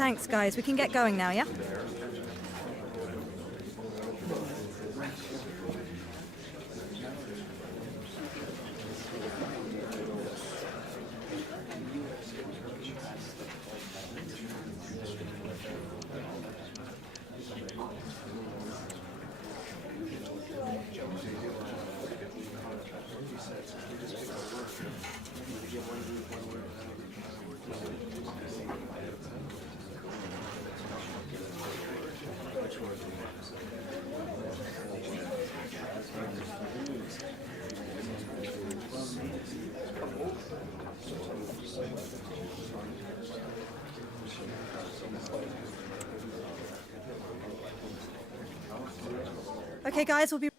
Thanks, guys. We can get going now, yeah? Okay, guys, we'll be...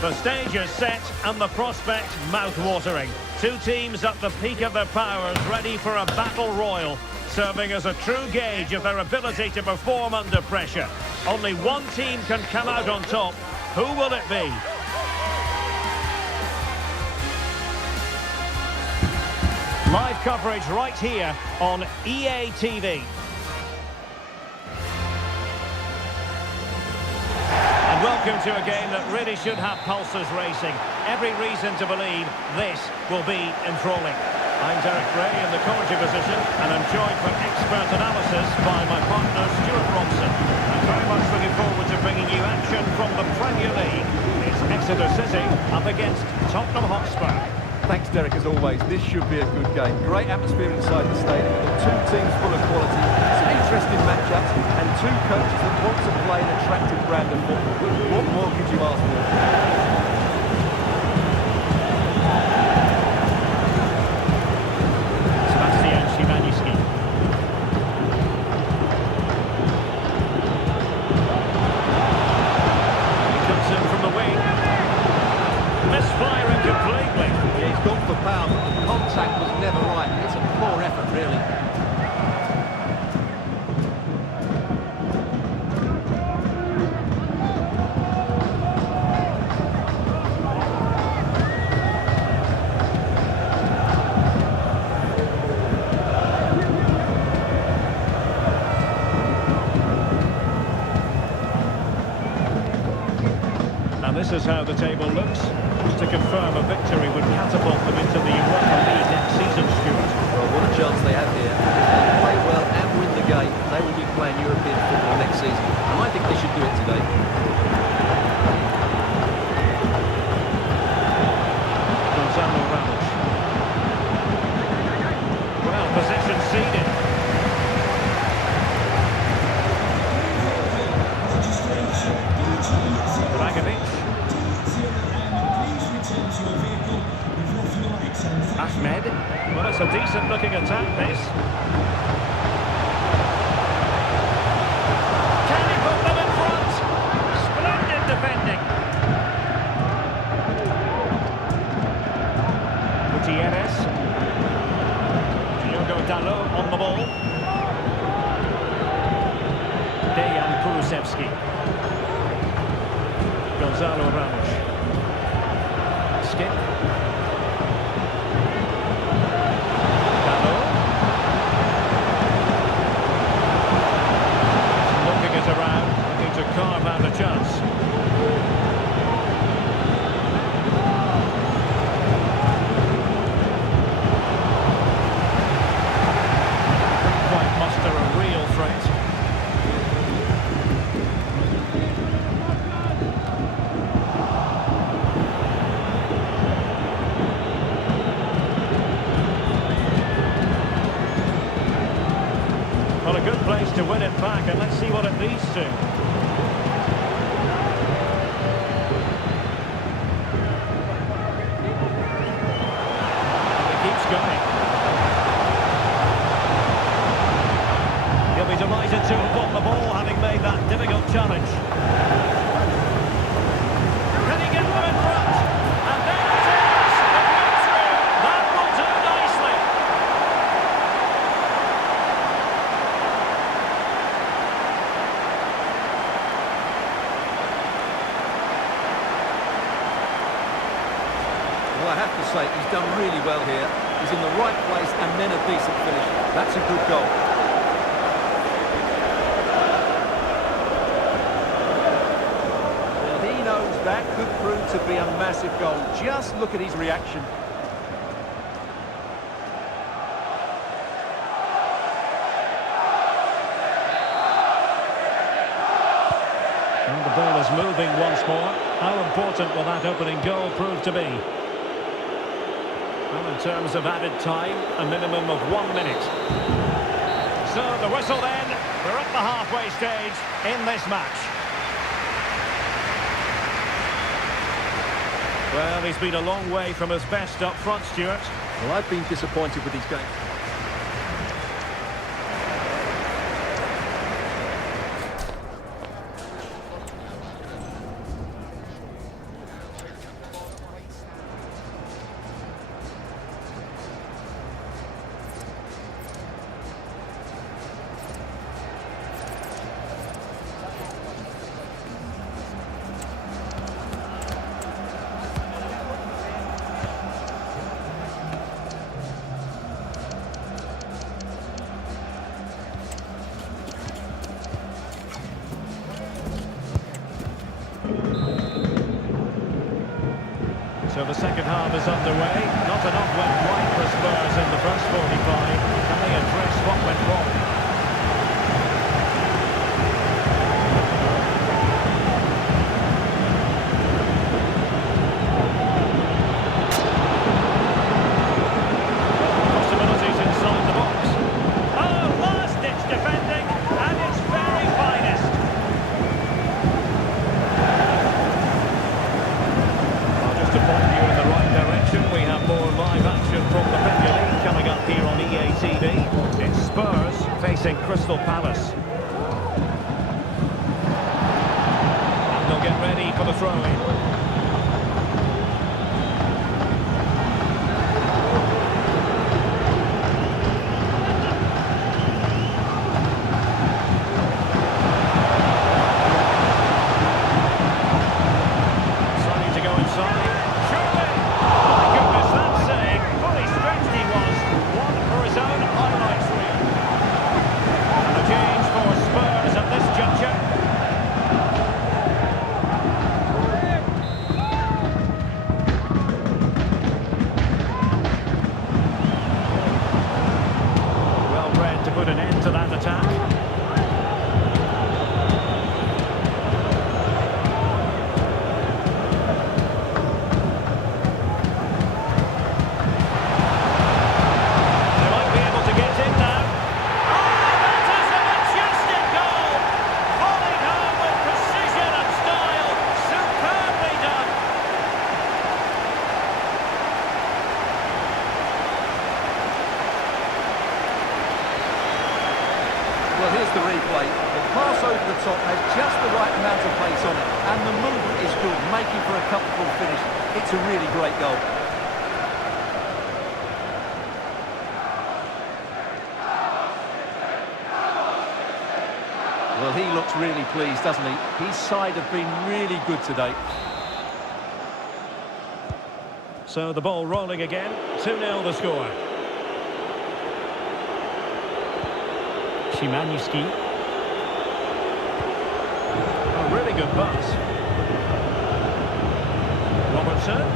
The stage is set and the prospect mouth-watering. Two teams at the peak of their powers, ready for a battle royal, serving as a true gauge of their ability to perform under pressure. Only one team can come out on top. Who will it be? Live coverage right here on EA TV. Welcome to a game that really should have pulses racing. Every reason to believe this will be enthralling. I'm Derek Gray in the commentary position, and I'm joined for expert analysis by my partner Stuart Robson. I'm very much looking forward to bringing you action from the Premier League. It's Exeter City up against Tottenham Hotspur. Thanks, Derek, as always. This should be a good game. Great atmosphere inside the stadium. Two teams full of quality, some interesting matchups, and two coaches that want to play an attractive brand of football. What more could you ask for? Contact was never right. It's a poor effort, really. this is how the table looks. Just to confirm, a victory would catapult them into the Europa League next season, Stuart. Well, what a chance they have here. If they play well and win the game, they will be playing European football next season. And I think they should do it today. Gonzalo Ramos. Well, possession ceded. Ahmed. Well, it's a decent looking attack, this. Can he put them in front? Splendid defending. Gutierrez. Diogo Dalot on the ball. Dejan Kulusevski. Gonzalo Ramos. Skip. Around, looking to carve out a chance. Couldn't quite muster a real threat. Well, a good place to win it back, and let's see what it leads to. It keeps going. He'll be delighted to have won the ball, having made that difficult challenge. Can he get them in front? And there it is! The breakthrough! That will do nicely! Well, I have to say, he's done really well here. He's in the right place and then a decent finish. That's a good goal. Well, he knows that could prove to be a massive goal. Just look at his reaction. And the ball is moving once more. How important will that opening goal prove to be? Well, in terms of added time, a minimum of 1 minute. So the whistle then, we're at the halfway stage in this match. Well, he's been a long way from his best up front, Stuart. Well, I've been disappointed with his game. So the second half is underway. Not enough went right for Spurs in the first 45. Can they address what went wrong? Possibilities inside the box. Oh, last-ditch defending at its very finest. Just to point you in the right direction, we have more live action from the Premier League coming up here on EA TV. It's Spurs facing Crystal Palace. And they'll get ready for the throw-in. here's the replay. The pass over the top has just the right amount of pace on it, and the movement is good, making for a comfortable finish. It's a really great goal. Well, he looks really pleased, doesn't he? His side have been really good today. So the ball rolling again. 2-0 the score. Szymanski. A really good pass. Robertson.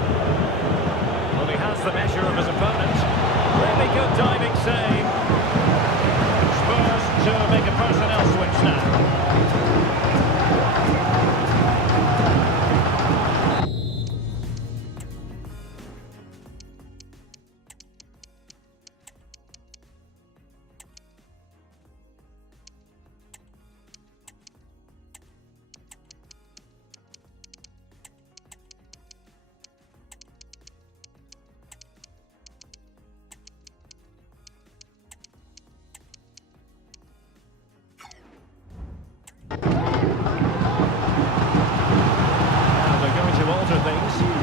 Well, he has the measure of his opponent. Really good diving save. Spurs to make a personnel switch now.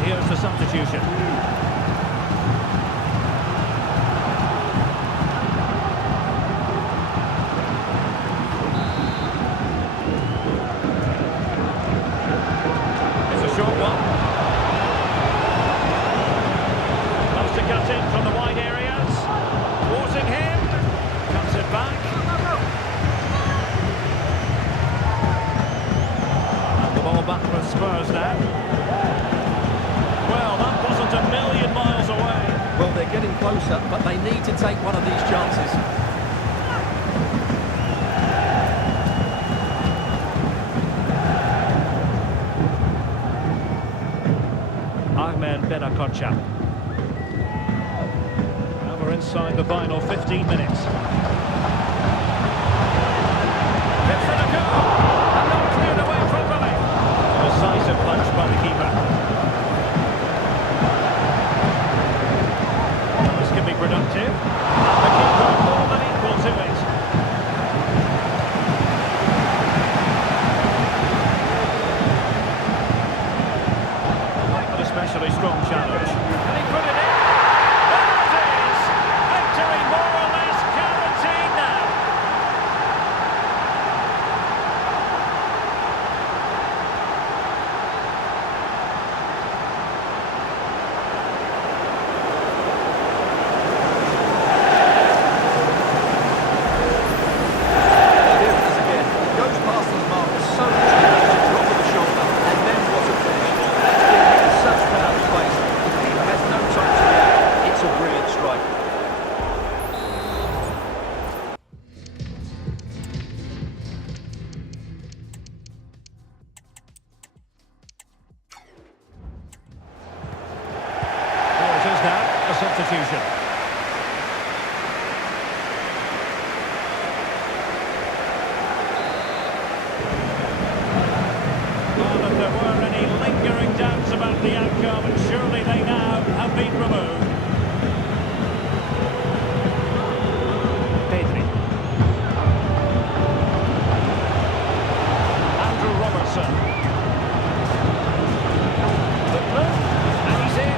Here's the substitution. It's a short one. Loves to cut in from the wide areas. Thwarting him. Cuts it back. And the ball back with Spurs now. Well, that wasn't a million miles away. Well, they're getting closer, but they need to take one of these chances. Ahmed Benakocha. And we're inside the final 15 minutes. Hits for the goal! And not cleared away properly. A decisive punch by the keeper. Can be productive, and the keeper more than equal to it. An especially strong challenge, and he put it in. There it is! Victory more or less guaranteed now. Now, a substitution. Well, if there were any lingering doubts about the outcome, surely they now have been removed. Pedri. Andrew Robertson. And he's in.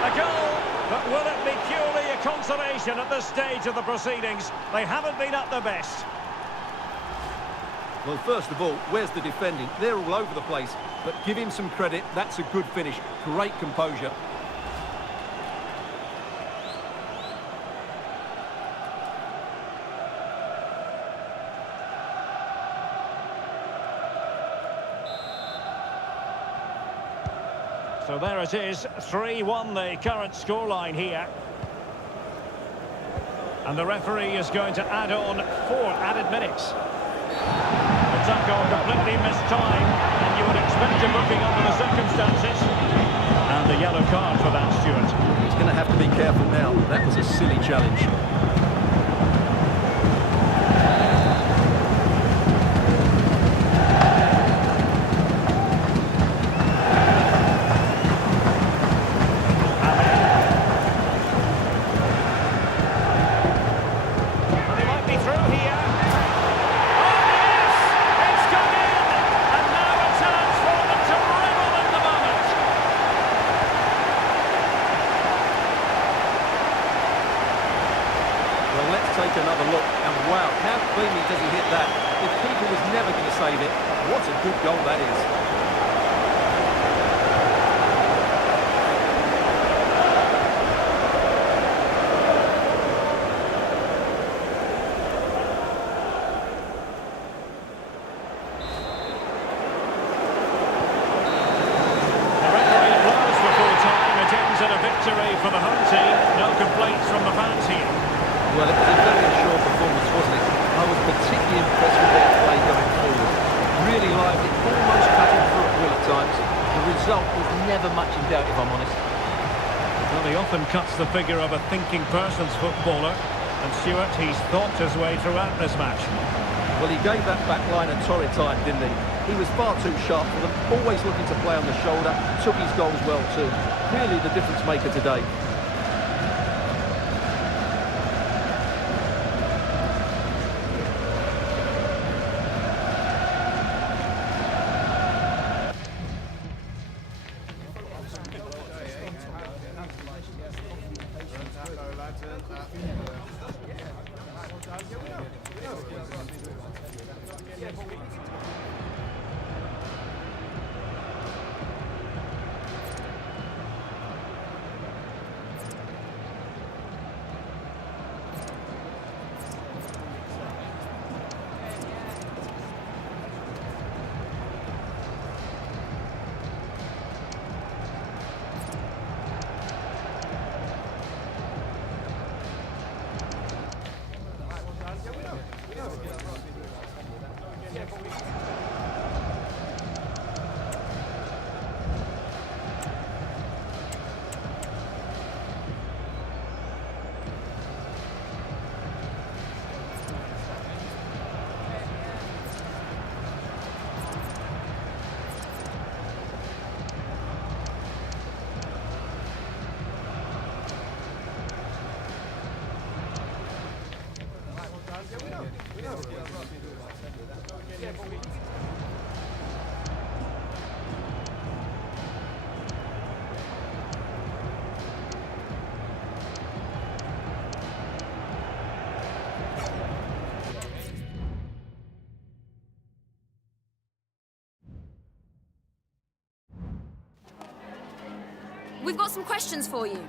A goal, but will it be purely a consolation at this stage of the proceedings? They haven't been at their best. Well, first of all, where's the defending? They're all over the place, but give him some credit. That's a good finish. Great composure. So there it is, 3-1 the current scoreline here. And the referee is going to add on 4 added minutes. The tackle completely missed time, and you would expect a booking under the circumstances. And the yellow card for that, Stuart. He's going to have to be careful now. That was a silly challenge. And he might be through here. take another look, and wow, how cleanly does he hit that? The keeper was never going to save it. What a good goal that is. Victory for the home team. No complaints from the fans here. Well, it was a very assured performance, wasn't it? I was particularly impressed with their play going forward. Really lively, almost cutting through at will at times. The result was never much in doubt, if I'm honest. Well, he often cuts the figure of a thinking person's footballer. And Stuart, he's thought his way throughout this match. Well, he gave that back line a torrid time, didn't he? He was far too sharp for them, always looking to play on the shoulder, took his goals well too. Really the difference maker today. We've got some questions for you.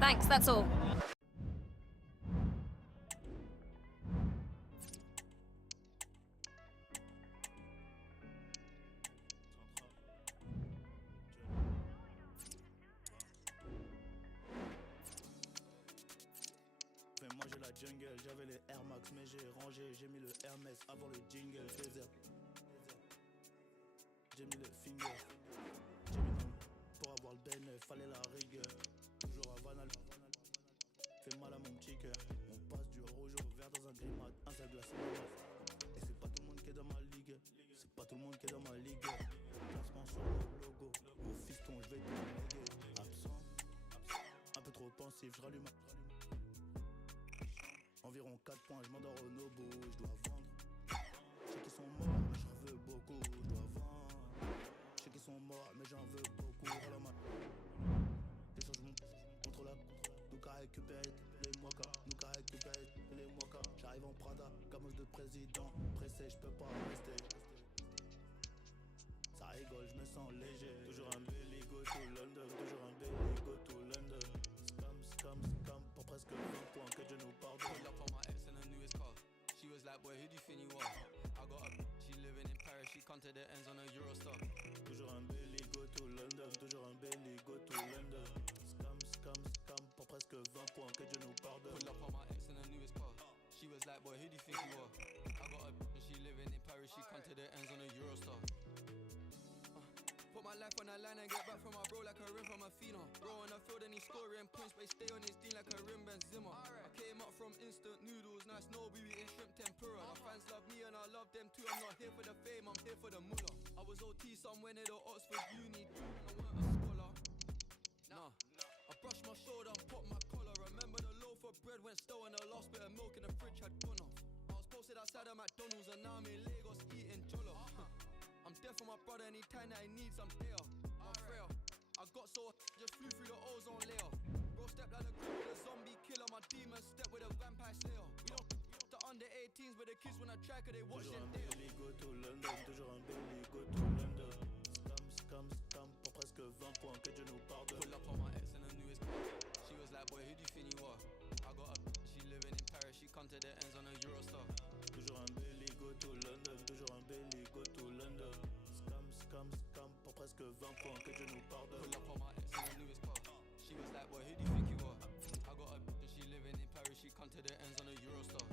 Thanks, that's all. Moi j'ai la jungle, j'avais les Air Max mais j'ai rangé, j'ai mis le Hermès avant le jingle, désert. J'ai mis le finger, j'ai mis non, pour avoir le bénéf, fallait la rigueur. Toujours à Vanal, fait mal à mon petit cœur. On passe du rouge au vert dans un grimat, un seul glacé de neuf. Et c'est pas tout le monde qui est dans ma ligue, c'est pas tout le monde qui est dans ma ligue. Placement sur le logo, mon fiston je vais te léguer. Absent, un peu trop pensif, je rallume. Environ 4 points, je m'endors au Nobo, je dois vendre. Je sais qu'ils sont morts, mais j'en veux beaucoup, je dois vendre. Je sais qu'ils sont morts, mais j'en veux beaucoup. Alors ma des changements contre la nous qu'à récupérer les mois, nous qu'à récupérer les mois. J'arrive en Prada, gamos de président, pressé, je peux pas rester. Ça rigole, je me sens léger. Toujours un belly go to London, toujours un belly go to London. Scam, pour presque 20 points, que Dieu nous pardonne. Pulled up on my ex in the newest car. She was like, boy, who do you think you are? I got up, she living in Paris, she come to the ends on a Eurostar. Toujours un belly go to London, toujours un belly go to London. Scam, pour presque 20 points, que Dieu nous pardonne. Pulled up on my ex in the newest car. She was like, boy, who do you think you are? I got up, she living in Paris, she come to the ends on a Eurostar. Put my my life on the line and get back from my bro like a rim from a phenom. Bro on the field and he's scoring points, but he stay on his team like a rim Benzema. I came up from instant noodles, nice no we eating shrimp tempura. My fans love me and I love them too. I'm not here for the fame, I'm here for the moolah. I was OT somewhere near the Oxford Uni, I weren't a scholar. Nah, I brushed my shoulder and popped my collar. Remember the loaf of bread went stale and the last bit of milk in the fridge had gone off. I was posted outside of McDonald's and now I'm in Lagos eating jollof. I'm there for my brother anytime that he needs, I'm there. I'm frail. I got so just flew through the ozone layer. Bro stepped like a group with a zombie killer. My demon step with a vampire slayer. We don't the under 18s, but the kids wanna try cause they watch them there. Go to London, toujours un belly, go to London. Scam, pour presque 20 points, que Dieu nous pardonne. Pull up on my ex in the newest car. She was like, boy, who do you think you are? I got a she living in Paris, she come to the ends on a Eurostar. Toujours un belly, go to London, toujours un belly, go to London. Scam, pour presque 20 points, que Dieu nous pardonne. Pull up on my ex in the newest car. She was like, boy, who do you think you are? I got a she living in Paris, she come to the ends on a Eurostar.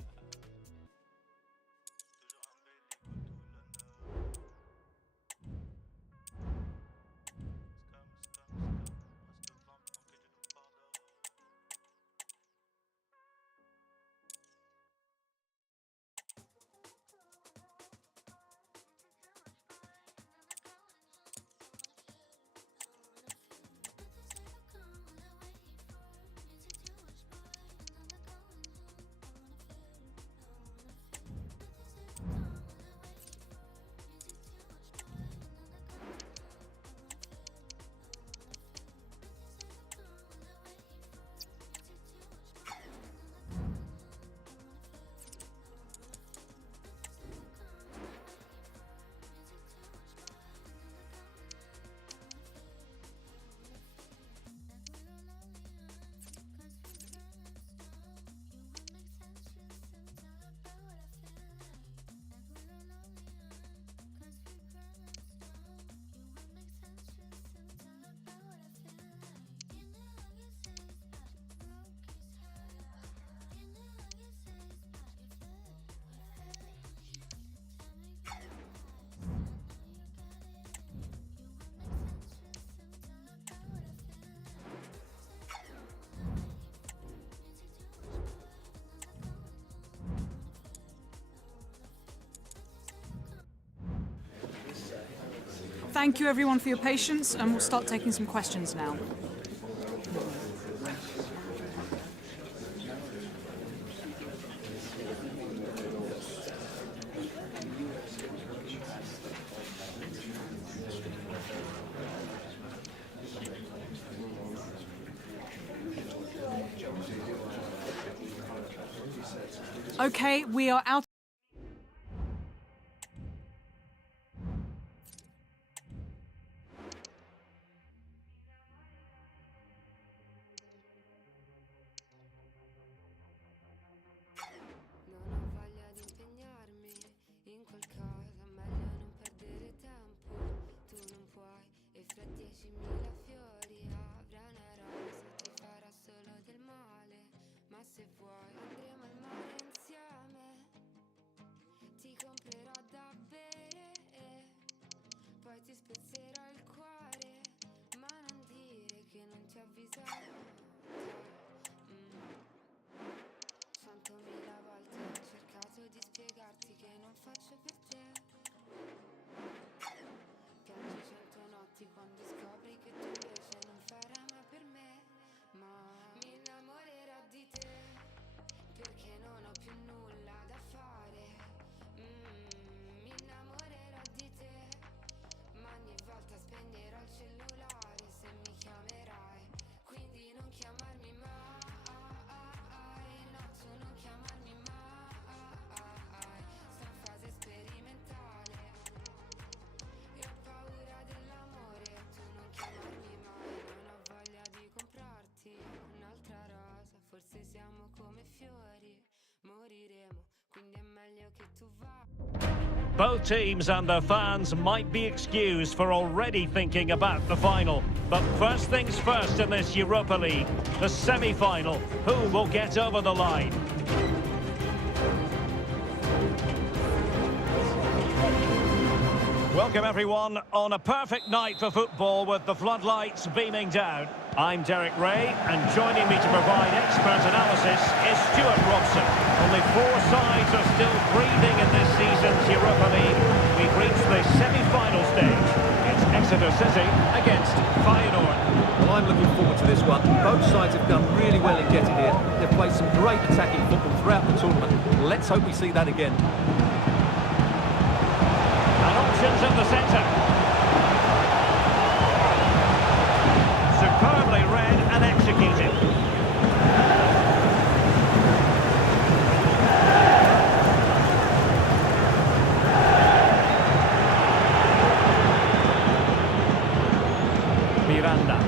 Thank you everyone for your patience, and we'll start taking some questions now. Okay, we are out. Non ho voglia di impegnarmi in qualcosa, meglio non perdere tempo. Tu non puoi, e fra 10.000 fiori avrai una rosa, ti farà solo del male. Ma se vuoi andremo al mare insieme, ti comprerò da bere e poi ti spezzerò il cuore. Ma non dire che non ti ho avvisato. 100.000 volte ho cercato di spiegarti che non faccio per te. Piangi 100 notti quando scopri che tu invece non farai mai per me. Ma mi innamorerò di te, perché non ho più nulla da fare. Mi innamorerò di te, ma ogni volta spegnerò il cellulare se mi chiamerai. Quindi non chiamarmi mai. Tu non chiamarmi mai, sto in fase sperimentale e ho paura dell'amore. Tu non chiamarmi mai, non ho voglia di comprarti un'altra rosa. Forse siamo come fiori, moriremo, quindi è meglio che tu vada. Both teams and their fans might be excused for already thinking about the final. But first things first in this Europa League, the semi-final. Who will get over the line? Welcome everyone on a perfect night for football with the floodlights beaming down. I'm Derek Ray, and joining me to provide expert analysis is Stuart Robson. Only 4 sides are still breathing in this season's Europa League. We've reached the semi-final stage. It's Exeter City against Feyenoord. Well, I'm looking forward to this one. Both sides have done really well in getting here. They've played some great attacking football throughout the tournament. Let's hope we see that again. And options in the centre. Superbly read and executed. Miranda.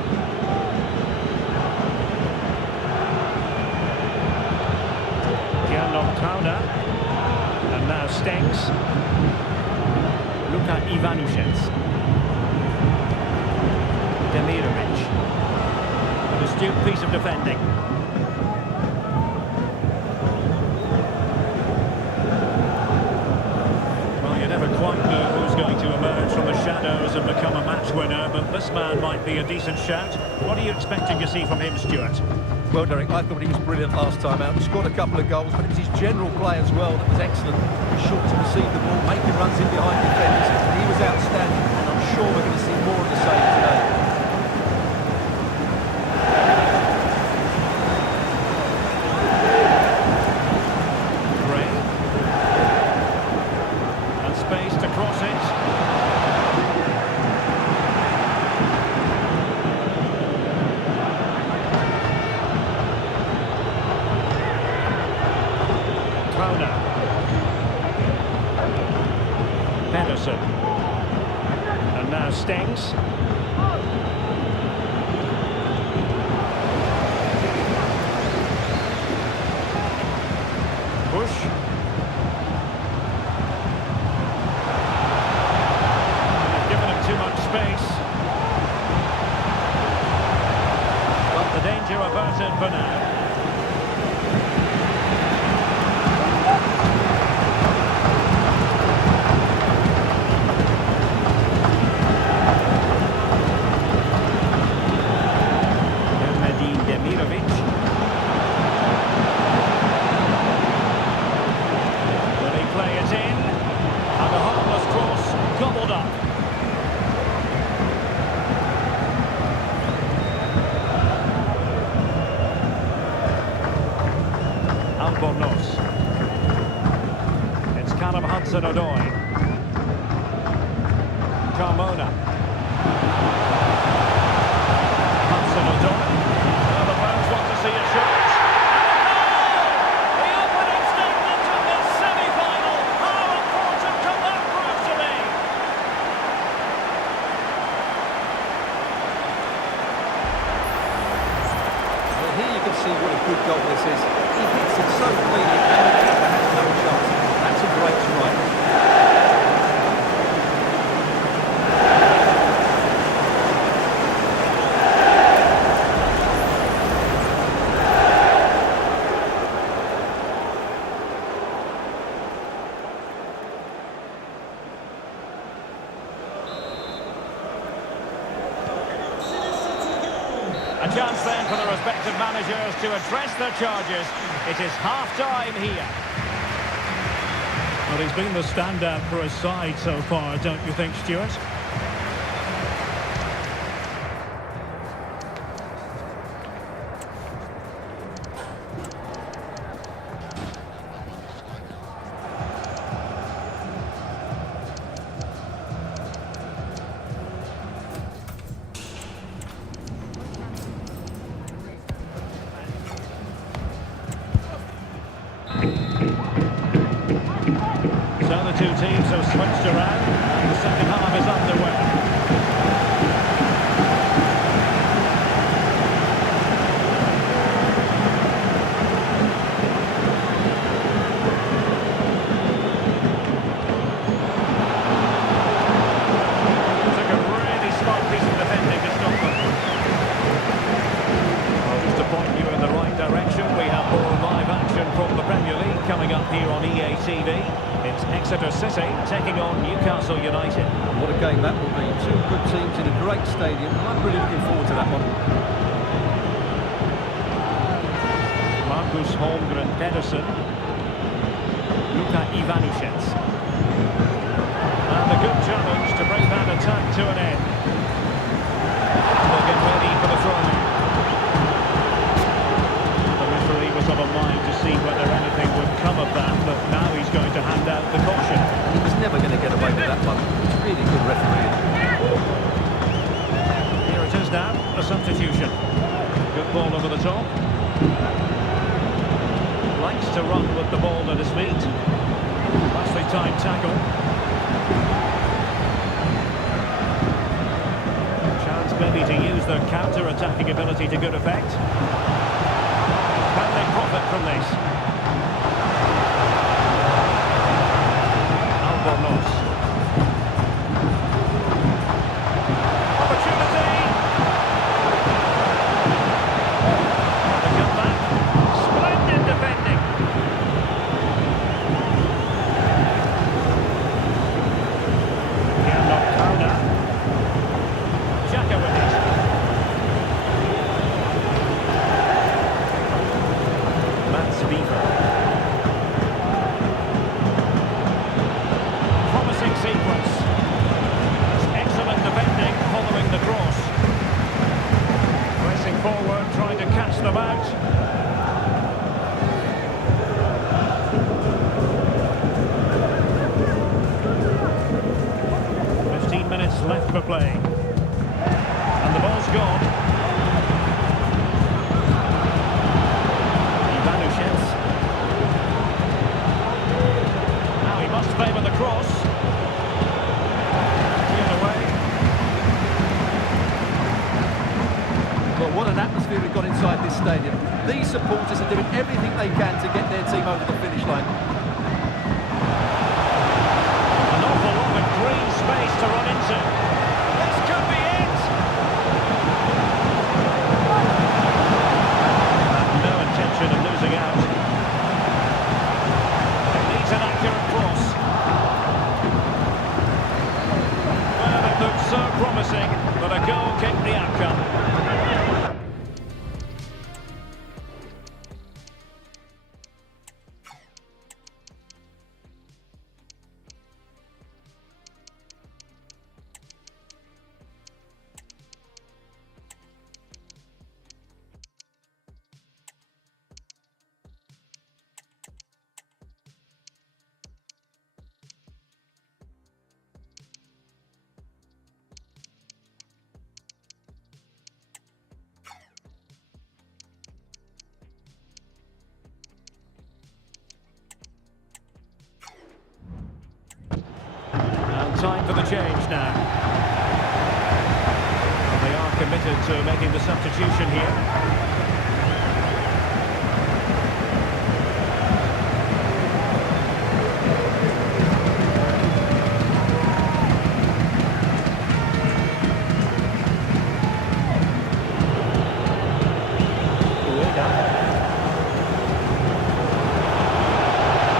Trauner. And now Stengs. Luka Ivanušec. Demirovic. An astute piece of defending. Well, you never quite know who's going to emerge from the shadows and become a match winner, but this man might be a decent shout. What are you expecting to see from him, Stuart? Well, Derek, I thought he was brilliant last time out. He scored a couple of goals, but it was his general play as well that was excellent. He was short to receive the ball, making runs in behind defenders. He was outstanding, and I'm sure we're going to see more of the same today. Prem. And space to cross it. Pedersen. And now Stengs. Push. They've given him too much space. But the danger averted for now. It's Callum Hudson-Odoi. Carmona. Hudson-Odoi. Well, the fans want to see a shot. And a goal! The opening statement of this semi-final. How important can that prove to be? Well, here you can see what a good goal this is. He hits it so cleanly, and the keeper has no chance. That's a great strike. A chance then for the respective managers to address their charges. It is half-time here. Well, he's been the standout for his side so far, don't you think, Stuart? So the two teams have switched around, and the second half is underway. Took a really smart piece of defending to stop them. Well, just to point you in the right direction, we have more live action from the Premier League coming up here on EA TV. It's Exeter City City taking on Newcastle United. What a game that will be. Two good teams in a great stadium. I'm really looking forward to that one. Marcus Holmgren Pedersen. Luka Ivanušec. And a good challenge to bring that attack to an end. They'll get ready for the throw-in. The referee was of a mind to see whether anything would come of that, but now he's going to hand out the caution. He was never going to get away with that one. It's really good refereeing. Here it is now, a substitution. Good ball over the top. Likes to run with the ball at his feet. Nicely timed tackle. Chance maybe to use their counter-attacking ability to good effect. Can they profit from this? Albornoz. Opportunity! The comeback. Splendid defending. Xhaka with it. Mats Beaver. Promising sequence. That's excellent defending following the cross. Pressing forward, trying to catch them out. 15 minutes left for play. And the ball's gone. Ivanušec. Now he must favour the cross. Cleared away. Well, what an atmosphere we've got inside this stadium. These supporters are doing everything they can to get their team over the finish line. An awful lot of green space to run into. This could be it! No intention of losing out. It needs an accurate cross. Well, it looked so promising, but a goal kicked the outcome. Time for the change now. And they are committed to making the substitution here.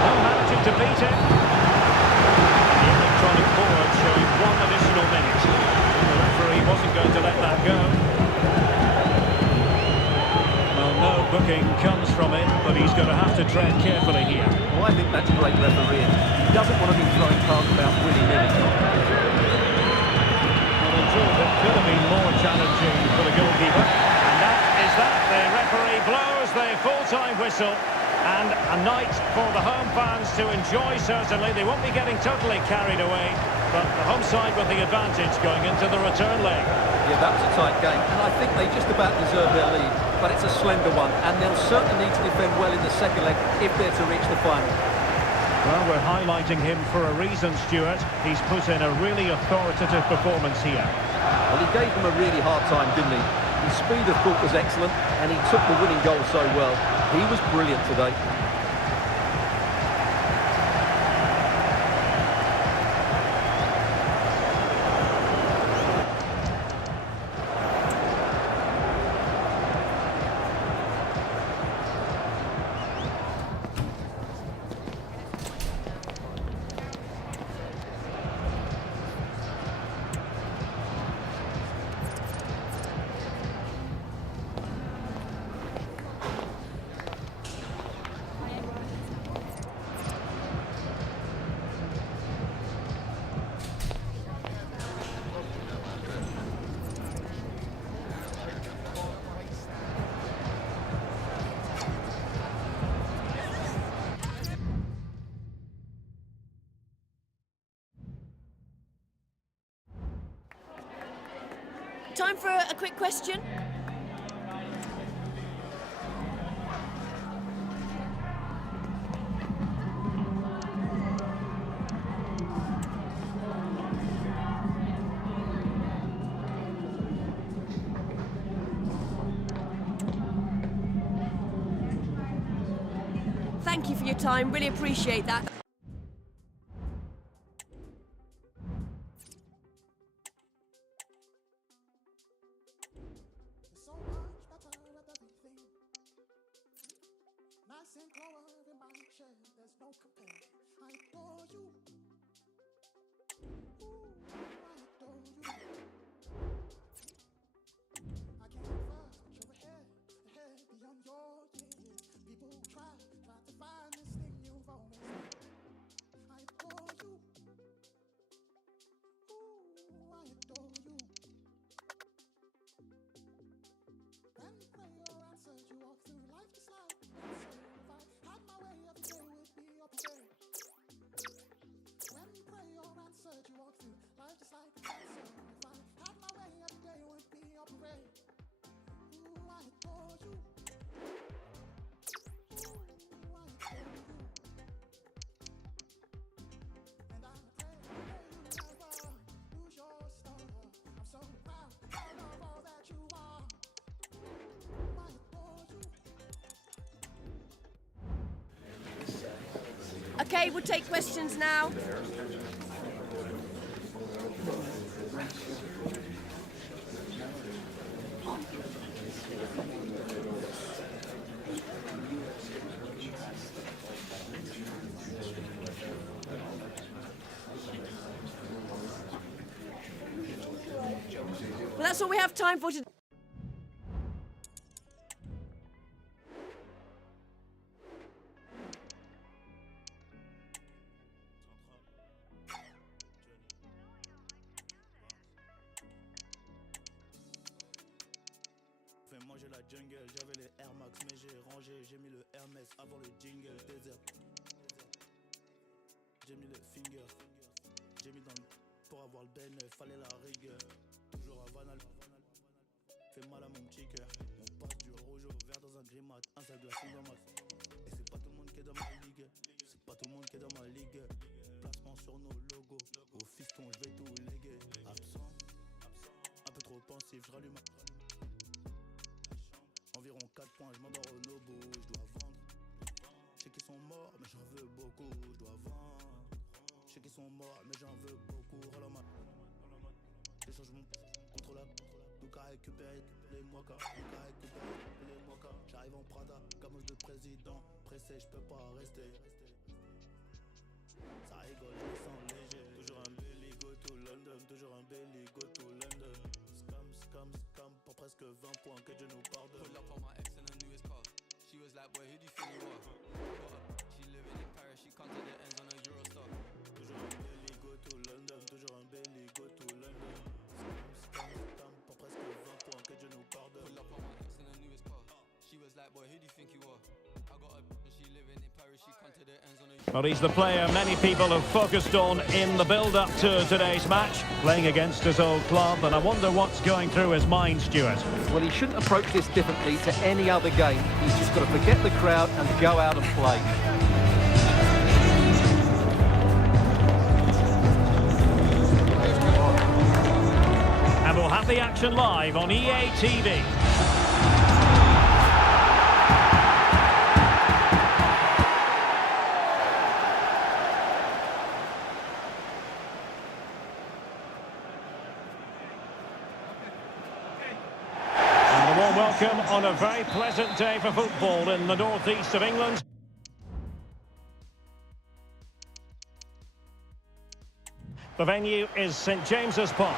No managing to beat it. Showing one additional minute. The referee wasn't going to let that go. Well, no booking comes from it, but he's going to have to tread carefully here. Well, I think that's great refereeing. He doesn't want to be throwing cards about willy-nilly. Well, in truth, it could have been more challenging for the goalkeeper. And that is that. The referee blows the full-time whistle. And a night for the home fans to enjoy, certainly. They won't be getting totally carried away, but the home side with the advantage going into the return leg. Yeah, that was a tight game, and I think they just about deserve their lead, but it's a slender one, and they'll certainly need to defend well in the second leg if they're to reach the final. Well, we're highlighting him for a reason, Stuart. He's put in a really authoritative performance here. Well, he gave them a really hard time, didn't he? His speed of thought was excellent, and he took the winning goal so well. He was brilliant today. Time for a quick question. Thank you for your time, really appreciate that. So much better with everything. Nice and clover in my chair, there's no compare. I adore you. Ooh, I adore you. I can't fast, but you're ahead beyond your years. People try to find this thing you've always had. I adore you. Ooh, I adore you. When prayer answers, you walk through life just like cancer. If I had my way, every day would be up today. When prayer answers, you walk through life just like cancer. If I had my way, every day would be up today. Ooh, I adore you. Ooh, I adore you. And I pray you never lose your star. I'm so proud of all that you are. Okay, we'll take questions now. Well, that's all we have time for today. Fais manger la jungle, j'avais les Air Max mais j'ai rangé, j'ai mis le Hermès avant le jingle, désert. J'ai mis le finger, j'ai mis dans le... Pour avoir le ben, fallait la rigueur. Toujours à Vanal, fait mal à mon petit cœur. On passe du rouge au vert dans un gris mat, un seul glaçon dans ma... Et c'est pas tout le monde qui est dans ma ligue, c'est pas tout le monde qui est dans ma ligue. Placement sur nos logos, au fiston je vais tout léguer. Absent, un peu trop pensif, je rallume. Environ 4 points, je m'endors au nobo, je dois vendre. Je sais qu'ils sont morts, mais j'en veux beaucoup, je dois vendre. Je sais qu'ils sont morts, mais j'en veux beaucoup. Relama. Les changements contre la. Tout qu'à récupérer les mois-cas. Tout qu'à récupérer les mois-cas. J'arrive en Prada, camoche de président. Pressé, je peux pas rester. Ça rigole, je me sens léger. Toujours un belly, go to London. Toujours un belly, go to London. Scam, pour presque 20 points, que Dieu nous pardonne. Pull up on my ex in the newest car. She was like, boy, who do you think you are? She living in Paris, she come to the ends on a Eurostar. Toujours un belly, go to London. Toujours un belly, go to London. Scam, pour presque 20 points, que Dieu nous pardonne. Pull up on my ex in the newest car. She was like, boy, who do you think you are? I got a and she living in Paris, she come to the ends on a Well, he's the player many people have focused on in the build-up to today's match, playing against his old club, and I wonder what's going through his mind, Stuart. Well, he shouldn't approach this differently to any other game. He's just got to forget the crowd and go out and play. And we'll have the action live on EA TV. Welcome on a very pleasant day for football in the northeast of England. The venue is St James's Park.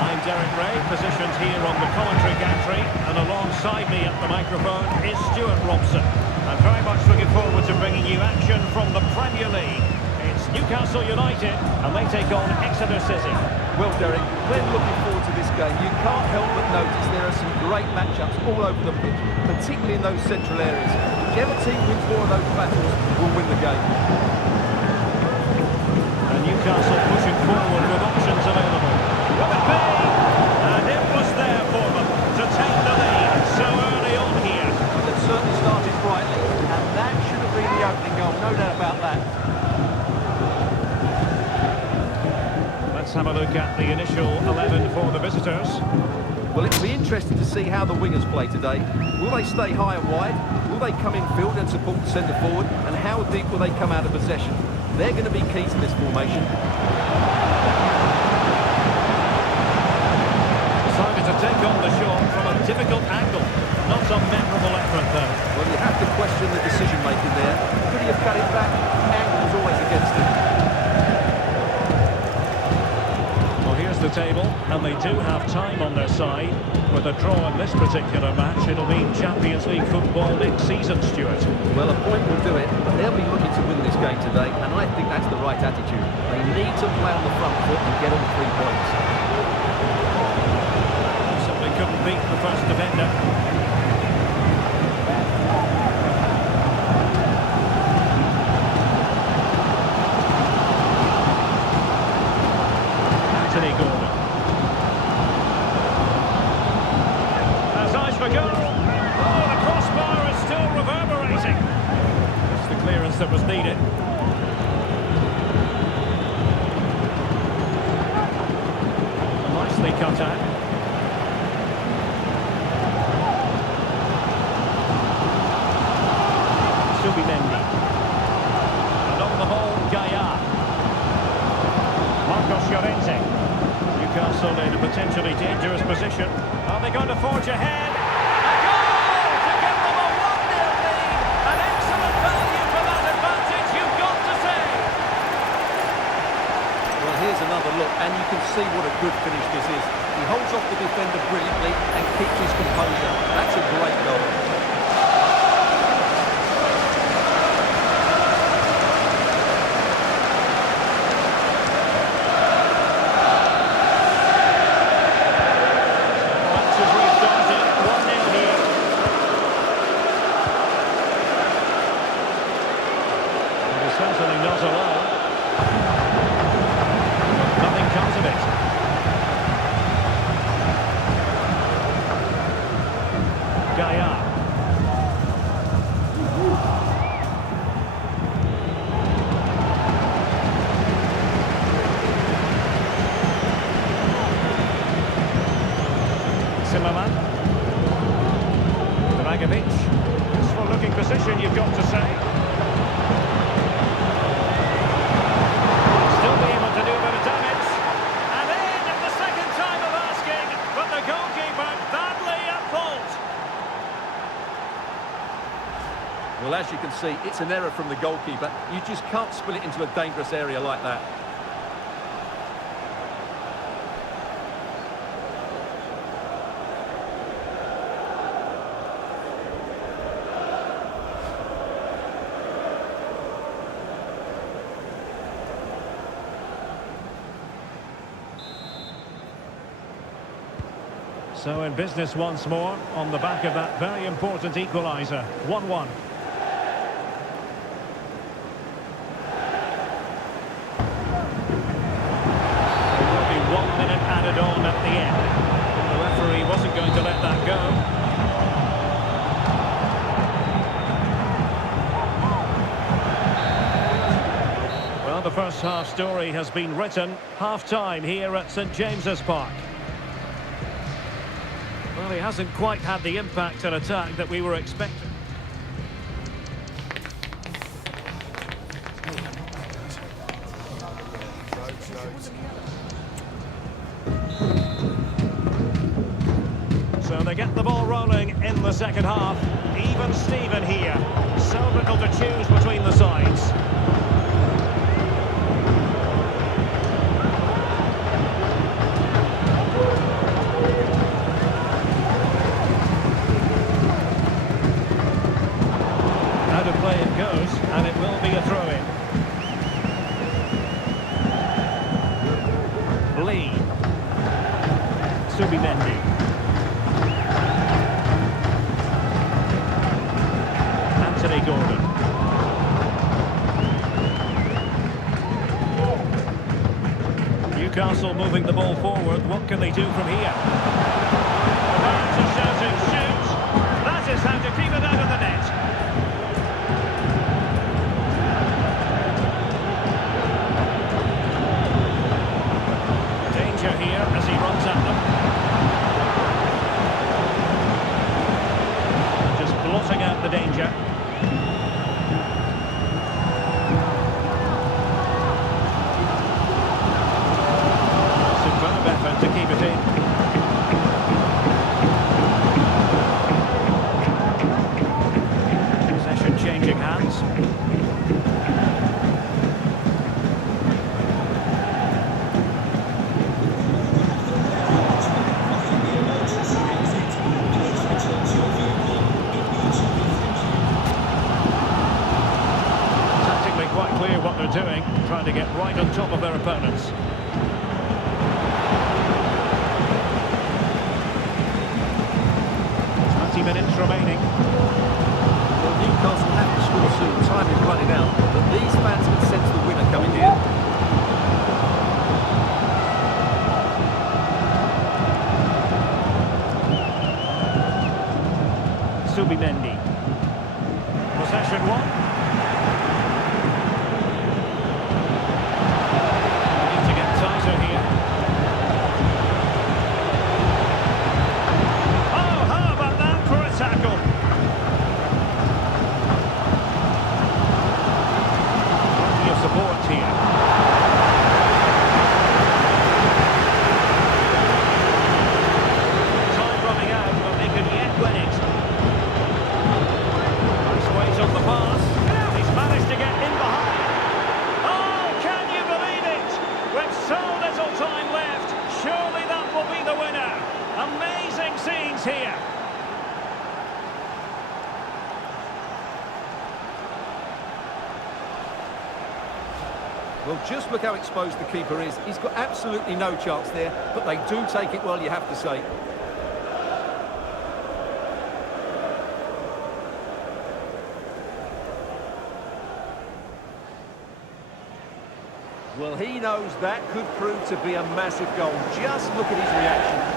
I'm Derek Ray, positioned here on the commentary gantry, and alongside me at the microphone is Stuart Robson. I'm very much looking forward to bringing you action from the Premier League. It's Newcastle United, and they take on Exeter City. Well, Derek, when looking forward to this game, you can't help but notice there are some great matchups all over the pitch, particularly in those central areas. Whichever team wins more of those battles will win the game. And Newcastle pushing forward with options available. Will it be? And it was there look at the initial 11 for the visitors. Well, it'll be interesting to see how the wingers play today. Will they stay high and wide? Will they come in field and support the centre forward? And how deep will they come out of possession? They're going to be key to this formation. Decided to take on the shot from a difficult angle. Not a memorable effort, though. Well, you have to question the decision-making there. Could he have cut it back? Angle's always against him. Well, here's the table, and they do have time on their side. With a draw in this particular match, it'll mean Champions League football next season, Stuart. Well, a point will do it, but they'll be looking to win this game today, and I think that's the right attitude. They need to play on the front foot and get all 3 points. Simply couldn't beat the first defender. Gordon. As eyes for goal. Oh, the crossbar is still reverberating. That's the clearance that was needed. Nicely cut out. Subimendi. And on the ball, Gaia. Marcos Llorente. Newcastle in a potentially dangerous position. Are they going to forge ahead? A goal to give them a 1-0 lead. An excellent value for that advantage, you've got to say. Well, here's another look, and you can see what a good finish this is. He holds off the defender brilliantly and keeps his composure. That's a great goal. Certainly not alone. Nothing comes of it. Gaia. Zimmerman. Dragovic. Useful looking position, you've got to say. Well, as you can see, it's an error from the goalkeeper. You just can't spill it into a dangerous area like that. So in business once more, on the back of that very important equaliser. 1-1. Added on at the end. The referee wasn't going to let that go. Well, the first half story has been written. Half-time here at St James's Park. Well, he hasn't quite had the impact and attack that we were expecting. So they get the ball rolling in the second half. Even Steven here. So little to choose between the sides. Out of play it goes, and it will be a throw-in. Lee. Subimendi. Gordon. Newcastle moving the ball forward. What can they do from here? The fans are shouting, shoot! That is how to keep it out of the net. danger here as he runs at them. Just blotting out the danger. Superb effort to keep it in. Changing hands. Tactically quite clear what they're doing, trying to get right on top of their opponents. 20 minutes remaining. Newcastle have to score soon, time is running out, but these fans can sense the winner coming here. Subimendi. Possession one. We need to get tighter here. Oh, how about that for a tackle? Support here. Time running out, but they could yet win it. Nice weight on the pass. He's managed to get in behind. Oh, can you believe it? With so little time left, surely that will be the winner. Amazing scenes here. Well, just look how exposed the keeper is. He's got absolutely no chance there, but they do take it well, you have to say. Well, he knows that could prove to be a massive goal. Just look at his reaction.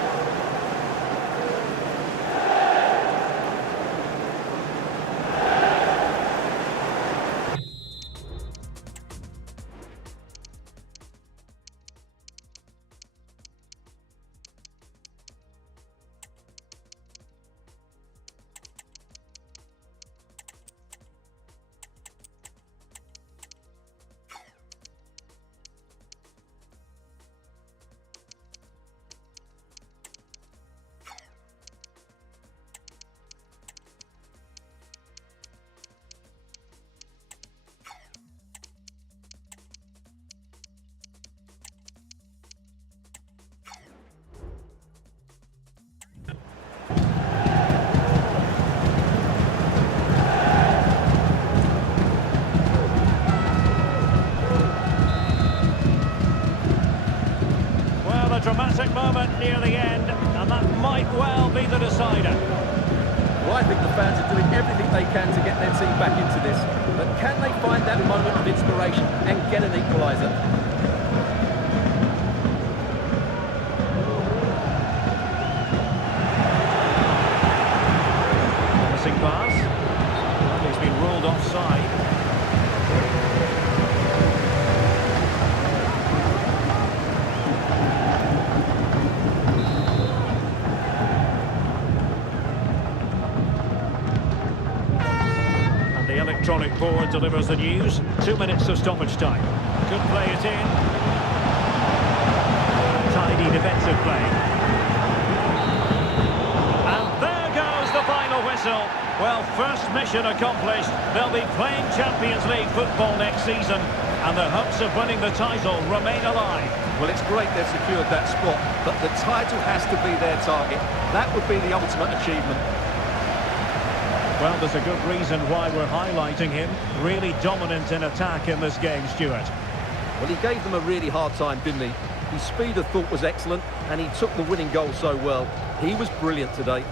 Dramatic moment near the end, and that might well be the decider. Well, I think the fans are doing everything they can to get their team back into this. But can they find that moment of inspiration and get an equaliser? Promising pass. Well, he's been ruled offside. Electronic board delivers the news. 2 minutes of stoppage time. Could play it in. Tidy defensive play. And there goes the final whistle. Well, first mission accomplished. They'll be playing Champions League football next season, and their hopes of winning the title remain alive. Well, it's great they've secured that spot, but the title has to be their target. That would be the ultimate achievement. Well, there's a good reason why we're highlighting him. Really dominant in attack in this game, Stuart. Well, he gave them a really hard time, didn't he? His speed of thought was excellent, and he took the winning goal so well. He was brilliant today.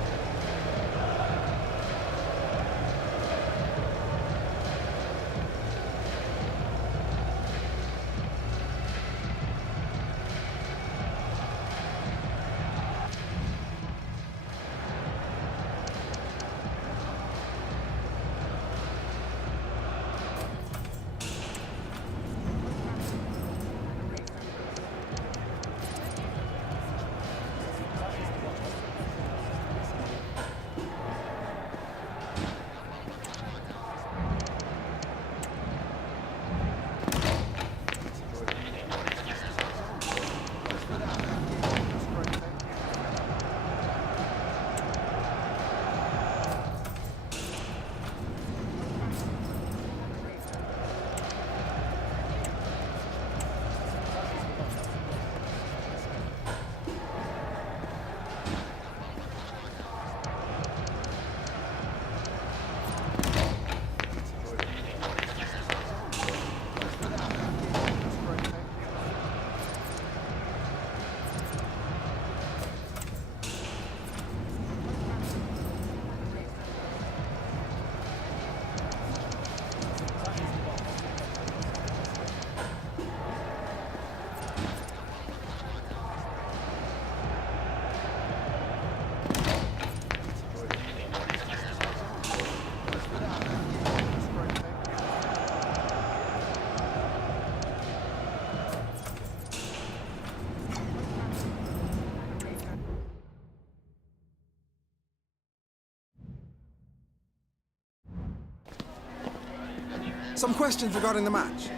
Some questions regarding the match.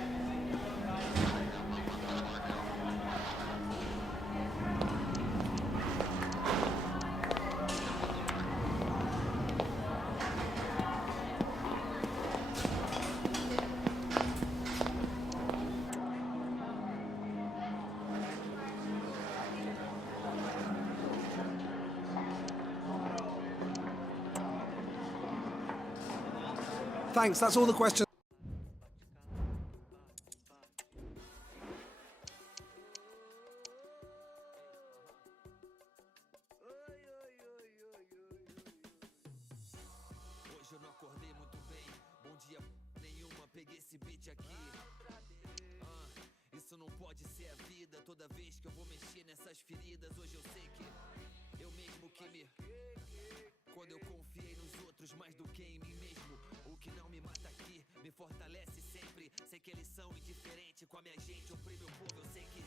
Thanks, that's all the questions. Hoje eu não acordei muito bem. Bom dia nenhuma, peguei esse beat aqui. Isso não pode ser a vida. Toda vez que eu vou mexer nessas feridas, hoje eu sei que eu mesmo que me... Quando eu confiei nos outros mais do que em mim mesmo. O que não me mata aqui, me fortalece sempre. Sei que eles são indiferentes com a minha gente. Oprime o povo, eu sei que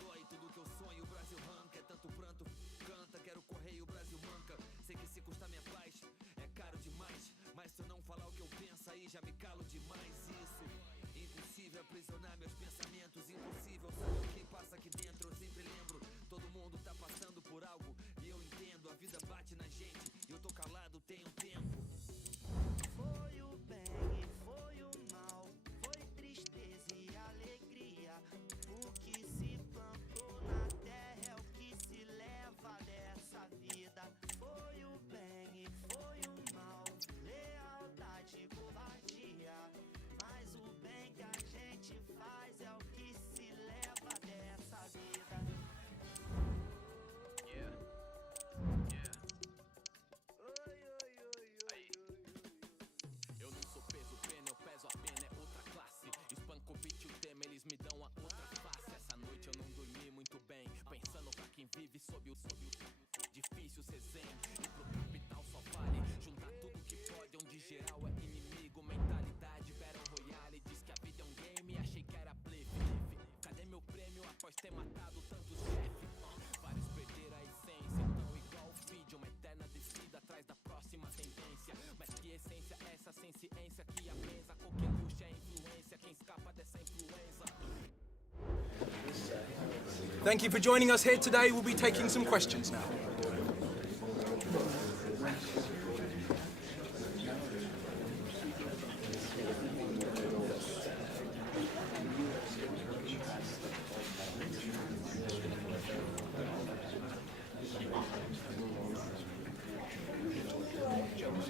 dói tudo que eu sonho. O Brasil arranca, é tanto pranto, canta. Quero correr e o Brasil manca. Sei que se custar minha paz, é caro demais. Mas se eu não falar o que eu penso, aí já me calo demais. Isso, impossível aprisionar meus pensamentos. Impossível saber o que passa aqui dentro. Eu sempre lembro, todo mundo tá passando por algo. E eu entendo, a vida bate na gente. E eu tô calado tem um tempo. Foi o bem e foi o mal, foi tristeza e alegria. O que se plantou na terra é o que se leva dessa vida. Foi o bem e foi o mal, lealdade e covardia. Mas o bem que a gente faz é o que se leva dessa vida. Eu não sou peso pena, eu peso a pena, é outra classe. Espanco o beat, o tema, eles me dão a outra face. Essa noite eu não dormi muito bem, pensando pra quem vive sob o difícil ser zen. E pro capital só vale juntar tudo que pode, onde geral é inimigo. Mentalidade Battle Royale, diz que a vida é um game, achei que era play. Cadê meu prêmio após ter matado tantos chefes? Vários perderam a essência, então igual o feed, uma eterna descida atrás da próxima tendência. Mas que essência é essa sem ciência que a mesa coqueluche é influência, quem escapa dessa influenza? Thank you for joining us here today. We'll be taking some questions now.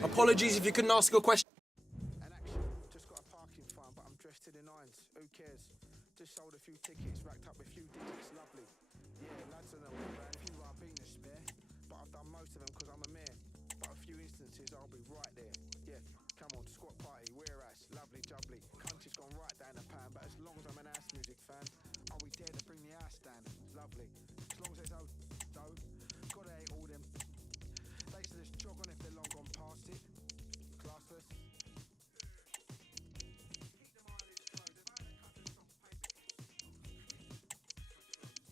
Apologies if you couldn't ask your question. And action, just got a parking fine, but I'm dressed to the nines. Who cares? Just sold a few tickets, racked up a few digits, lovely. Yeah, lads on the way round, a few I've been to spare, but I've done most of them because I'm a mayor. But a few instances I'll be right there. Yeah, come on, squat party, wear ass, lovely jubbly. Country's gone right down the pan, but as long as I'm an house music fan, I'll be there to bring the house down. Lovely. As long as there's no dough, gotta hate all them. They should just jog on if they're long gone past it. Classless.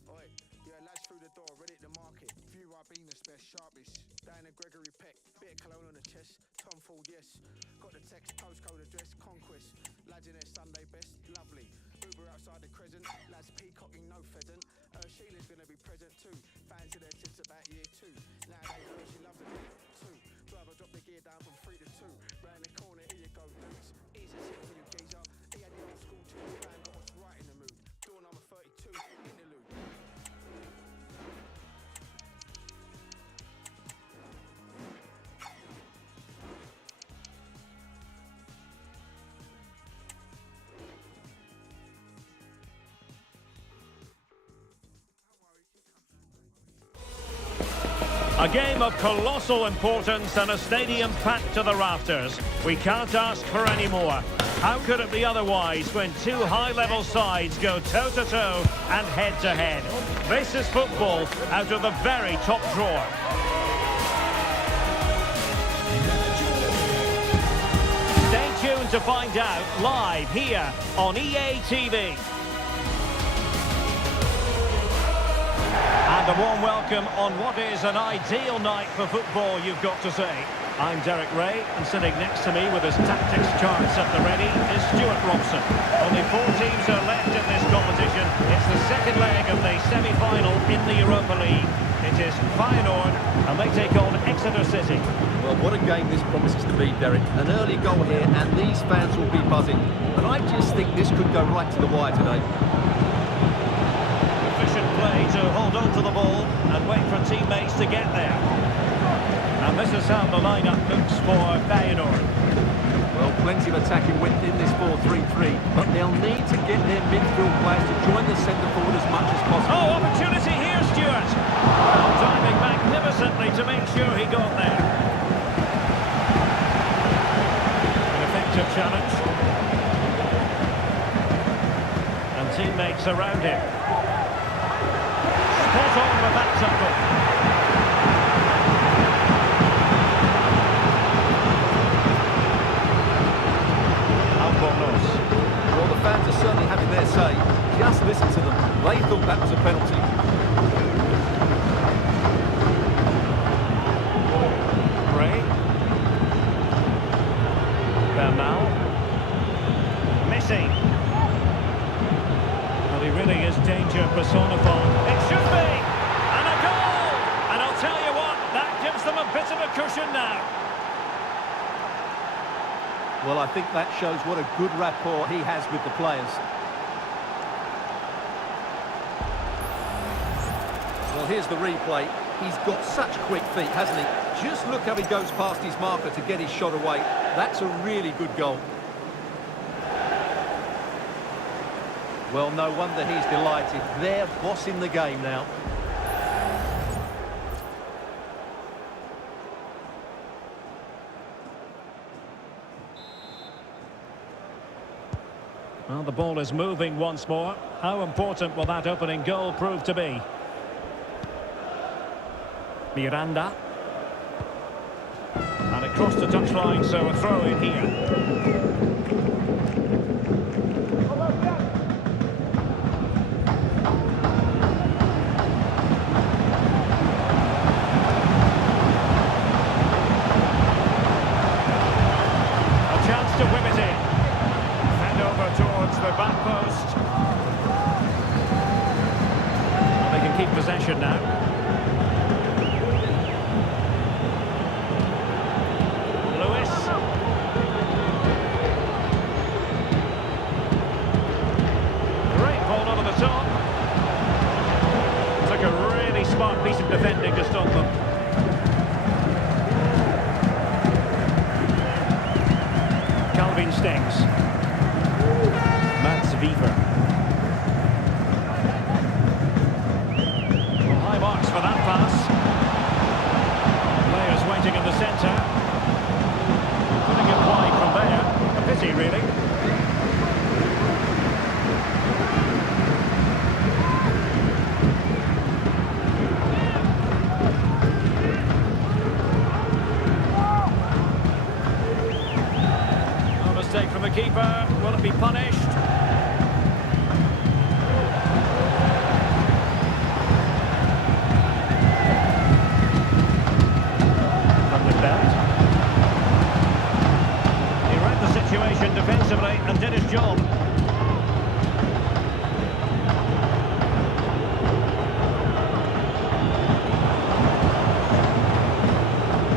Oi, yeah, lads through the door, ready to market. Few Ribina's best, sharpish. Down to Gregory Peck, bit of cologne on the chest. Tom Ford, yes. Got the text, postcode address, conquest. Lads in their Sunday best, lovely. Uber outside the Crescent, lads peacocking, no pheasant. Sheila's gonna be present too. Fans in there since about year 2. Nowadays, she loves it too. Driver drop the gear down from 3 to 2. Round the corner, here you go, dudes. Easy shit for you, geezer. He had the old school tune, man, got what's right in the mood. Door number 32, interlude. A game of colossal importance and a stadium packed to the rafters. We can't ask for any more. How could it be otherwise when two high-level sides go toe-to-toe and head-to-head? This is football out of the very top drawer. Stay tuned to find out live here on EA TV. And a warm welcome on what is an ideal night for football, you've got to say. I'm Derek Ray, and sitting next to me with his tactics charts at the ready is Stuart Robson. Only 4 teams are left in this competition. It's the second leg of the semi-final in the Europa League. It is Feyenoord, and they take on Exeter City. Well, what a game this promises to be, Derek. An early goal here, and these fans will be buzzing. But I just think this could go right to the wire today. Efficient play to hold on to the ball and wait for teammates to get there. And this is how the lineup looks for Feyenoord. Well, plenty of attacking width in this 4-3-3, but they'll need to get their midfield players to join the centre forward as much as possible. Oh, opportunity here, Stuart. Well, diving magnificently to make sure he got there. An effective challenge. And teammates around him. Spot on with that tackle. Well, the fans are certainly having their say. Just listen to them. They thought that was a penalty. Ray. Bernal. Messi. Well, he really is danger personified. It should be! And a goal! And I'll tell you what, that gives them a bit of a cushion now. Well, I think that shows what a good rapport he has with the players. Well, here's the replay. He's got such quick feet, hasn't he? Just look how he goes past his marker to get his shot away. That's a really good goal. Well, no wonder he's delighted. They're bossing the game now. Well, the ball is moving once more. How important will that opening goal prove to be? Miranda. And it crossed the touchline, so a throw in here. A chance to whip it in. Towards the back post. Well, they can keep possession now. Lewis. Great ball over the top. Took a really smart piece of defending to stop them. Calvin Stengs. Beaver. Well, high marks for that pass. Players waiting in the centre. Putting it wide from there. A pity, really. A mistake from the keeper. Will it be punished? Defensively and did his job.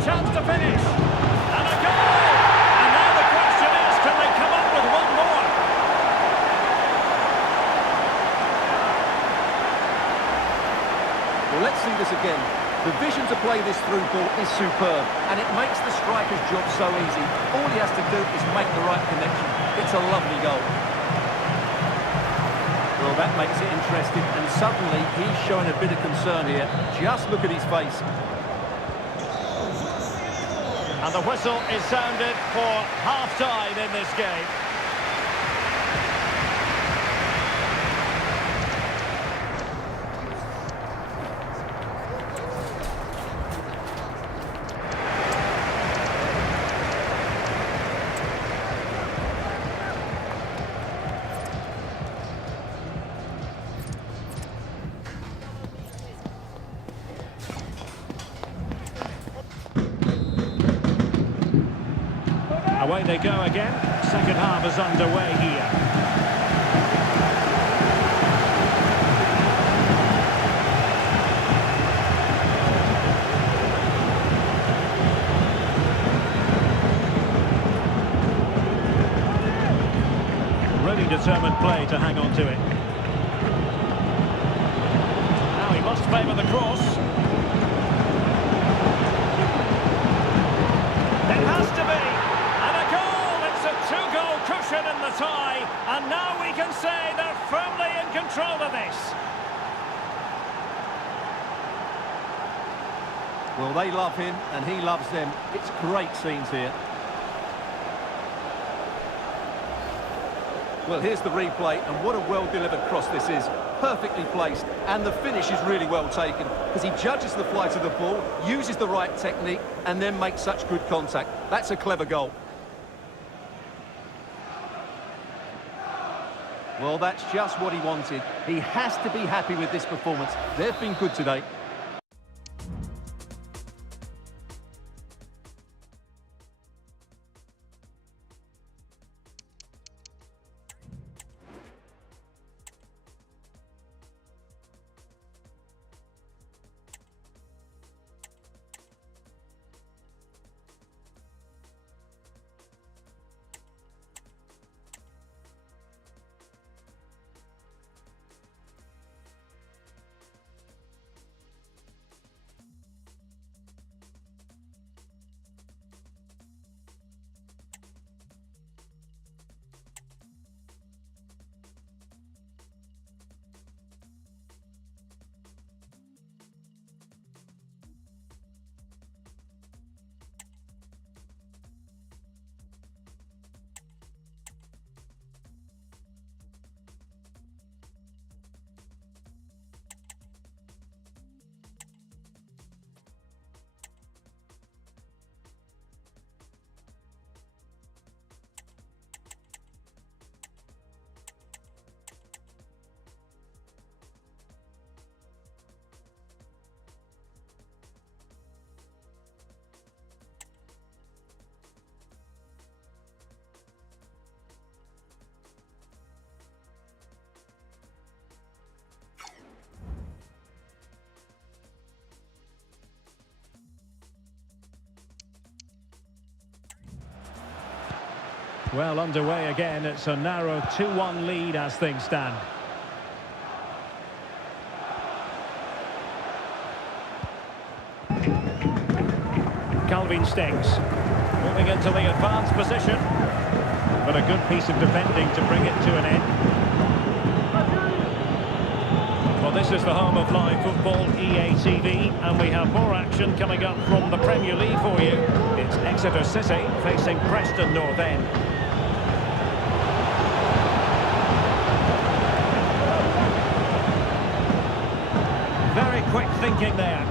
Chance to finish. And a goal! And now the question is, can they come up with one more? Well, let's see this again. The vision to play this through ball is superb, and it makes the striker's job so easy. All he has to do is make the right connection. It's a lovely goal. Well, that makes it interesting, and suddenly he's showing a bit of concern here. Just look at his face. And the whistle is sounded for half-time in this game. Away they go again. Second half is underway here. Really determined play to hang on to it. Now he must favour the cross. It has to be. And a goal. It's a two-goal cushion in the tie. And now we can say they're firmly in control of this. Well, they love him and he loves them. It's great scenes here. Well, here's the replay, and what a well-delivered cross this is. Perfectly placed, and the finish is really well taken, because he judges the flight of the ball, uses the right technique, and then makes such good contact. That's a clever goal. Well, that's just what he wanted. He has to be happy with this performance. They've been good today. Well, underway again. It's a narrow 2-1 lead as things stand. Calvin Stengs moving into the advanced position, but a good piece of defending to bring it to an end. Well, this is the home of live football, EA TV, and we have more action coming up from the Premier League for you. It's Exeter City facing Preston North End. Very quick thinking there.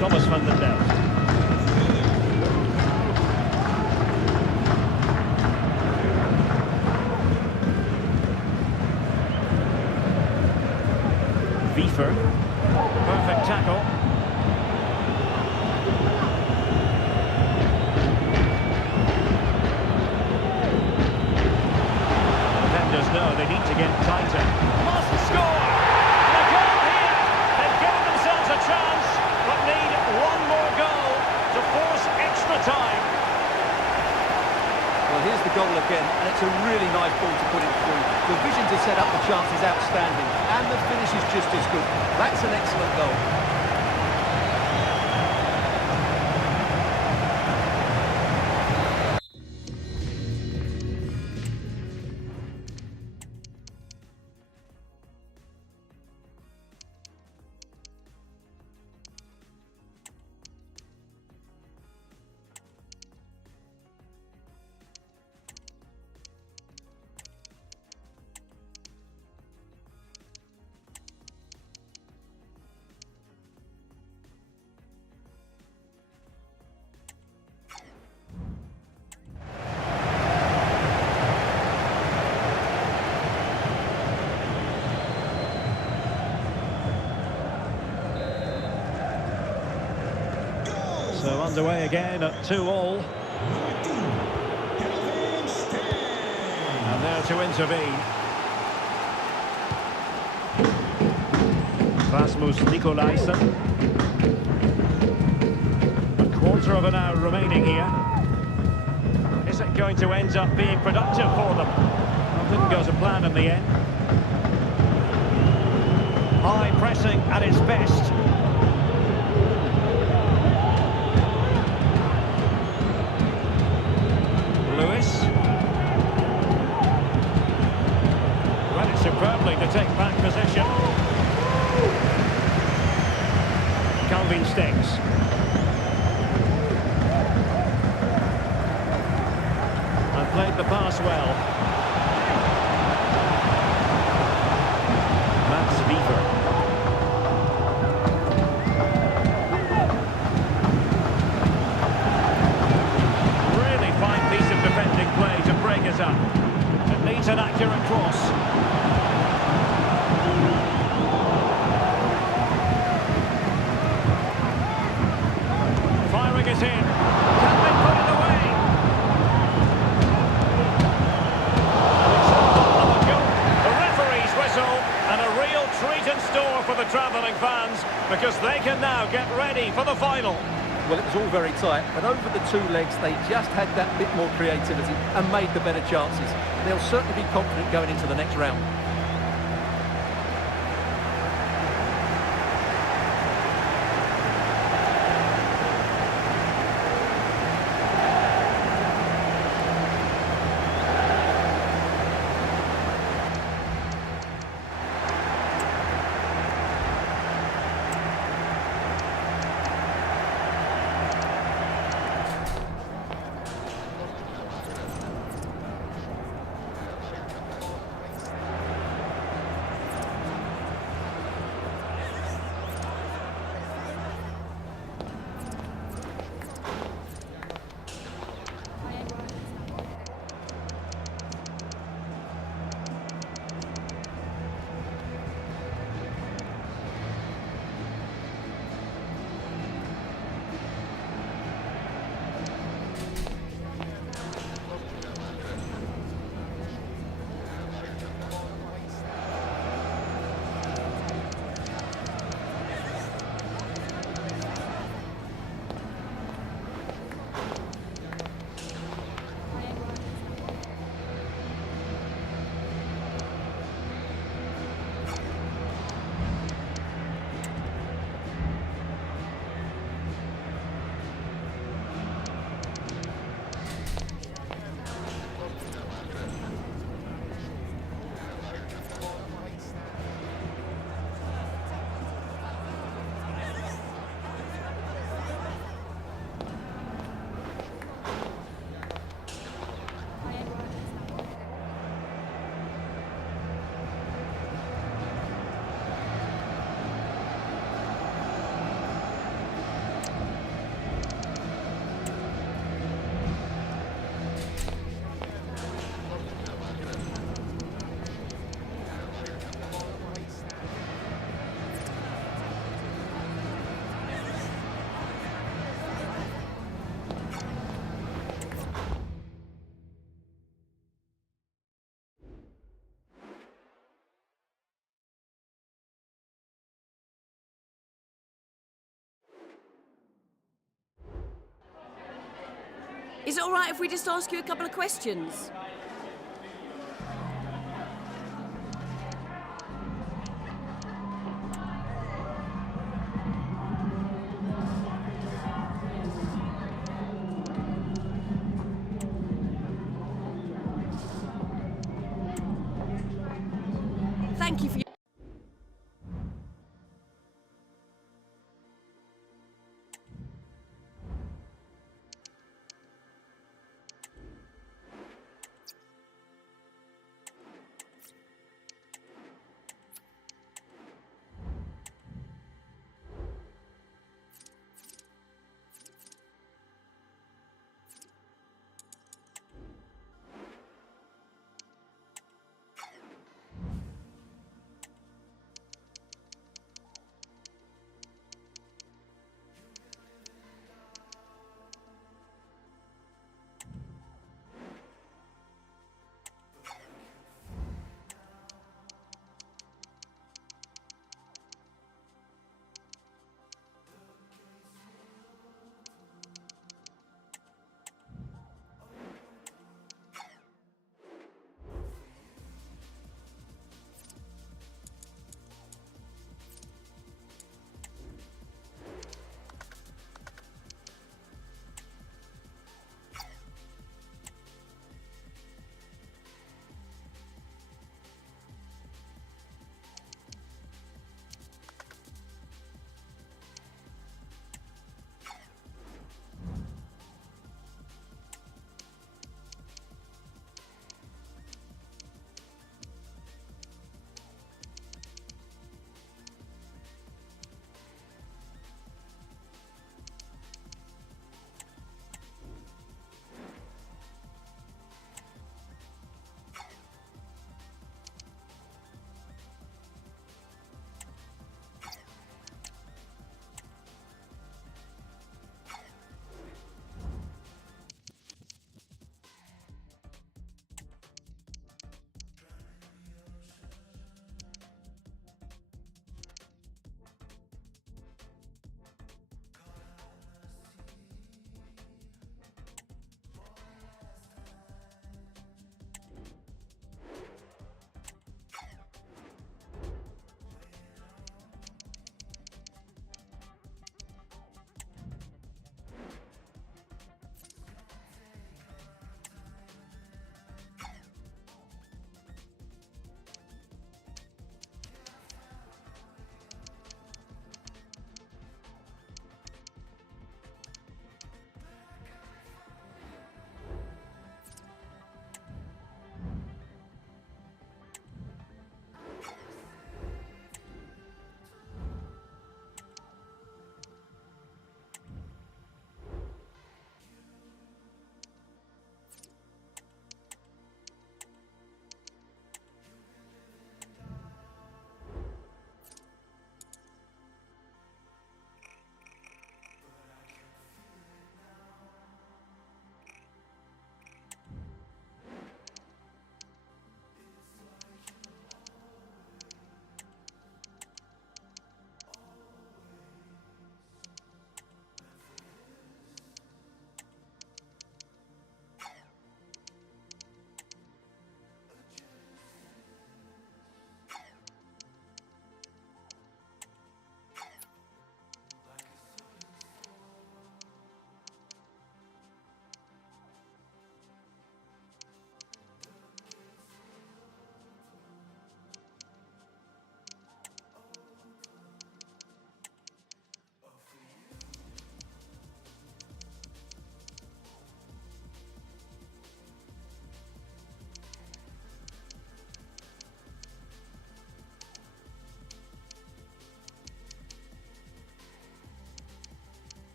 Thomas van der Delft. Wiefer. Perfect tackle. Defenders know they need to get tighter. Must score! And a goal here! They've given themselves a chance, but need one more goal to force extra time. Well, here's the goal again, and it's a really nice ball to put it through. The vision to set up the chance is outstanding, and the finish is just as good. That's an excellent goal. underway again at 2-all. And there to intervene. Rasmus Nikolaisen. A quarter of an hour remaining here. Is it going to end up being productive for them? Well, didn't go to plan in the end. High pressing at its best. Lewis. Read it superbly to take back position. Calvin Sticks. And played the pass well. Mats Beaver. Really fine piece of defending play to break it up. It needs an accurate cross. Firing it in. Can they put it away? The referee's whistle, and a real treat in store for the travelling fans, because they can now get ready for the final. Well, it was all very tight, but over the two legs, they just had that bit more creativity and made the better chances. They'll certainly be confident going into the next round. Is it all right if we just ask you a couple of questions? Thank you for your...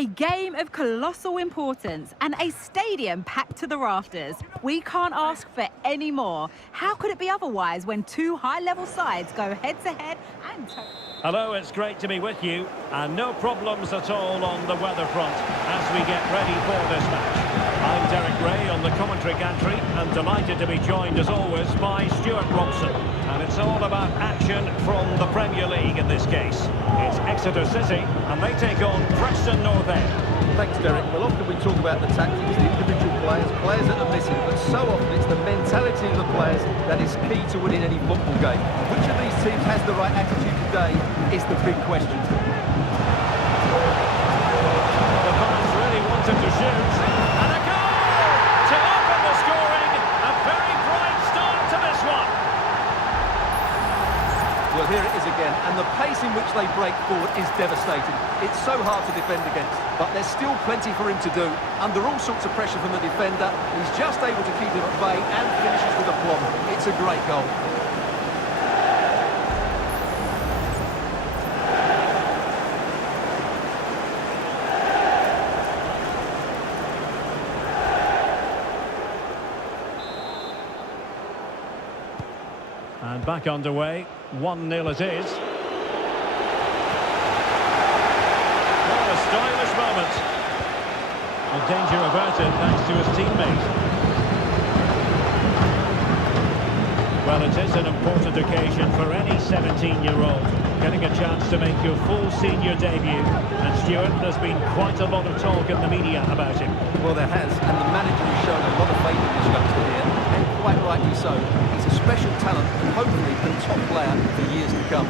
A game of colossal importance and a stadium packed to the rafters. We can't ask for any more. How could it be otherwise when two high-level sides go head-to-head and... Hello, it's great to be with you, and no problems at all on the weather front as we get ready for this match. I'm Derek Ray on the commentary gantry, and delighted to be joined as always by Stuart Robson. And it's all about action from the Premier League in this case. It's Exeter City, and they take on Preston North End. Thanks, Derek. Well, often we talk about the tactics, the individual players that are missing, but so often it's the mentality of the players that is key to winning any football game. Which of these teams has the right attitude today is the big question. The fans really wanted to shoot, and a goal to open the scoring. A very bright start to this one. Well, here it is again, and the pace in which they break forward is devastating. It's so hard to defend against, but there's still plenty for him to do. Under all sorts of pressure from the defender, he's just able to keep him at bay and finishes with aplomb. It's a great goal. And back underway, 1-0 it is. What a stylish moment. A danger averted thanks to his teammate. Well, it is an important occasion for any 17-year-old, getting a chance to make your full senior debut. And Stuart, there's been quite a lot of talk in the media about him. Well, there has, and the manager has shown a lot of faith in this youngster here, and quite rightly so. He's a special talent and hopefully a top player for years to come.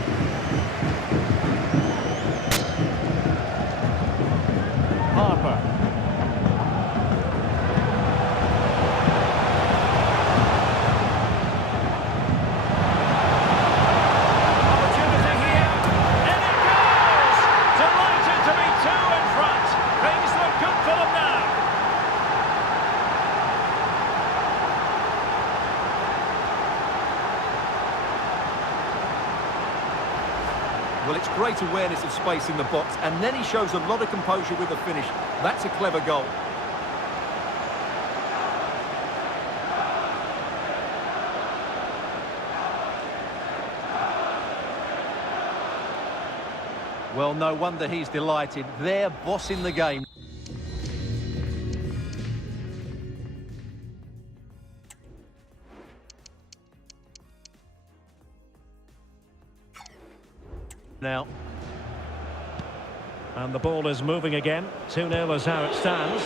Harper. Opportunity here, and it goes! Delighted to be two in front. Things look good for them now. Well, it's great awareness of space in the box, and then he shows a lot of composure with the finish. That's a clever goal. Well, no wonder he's delighted. They're bossing the game. Now. And the ball is moving again. 2-0 is how it stands.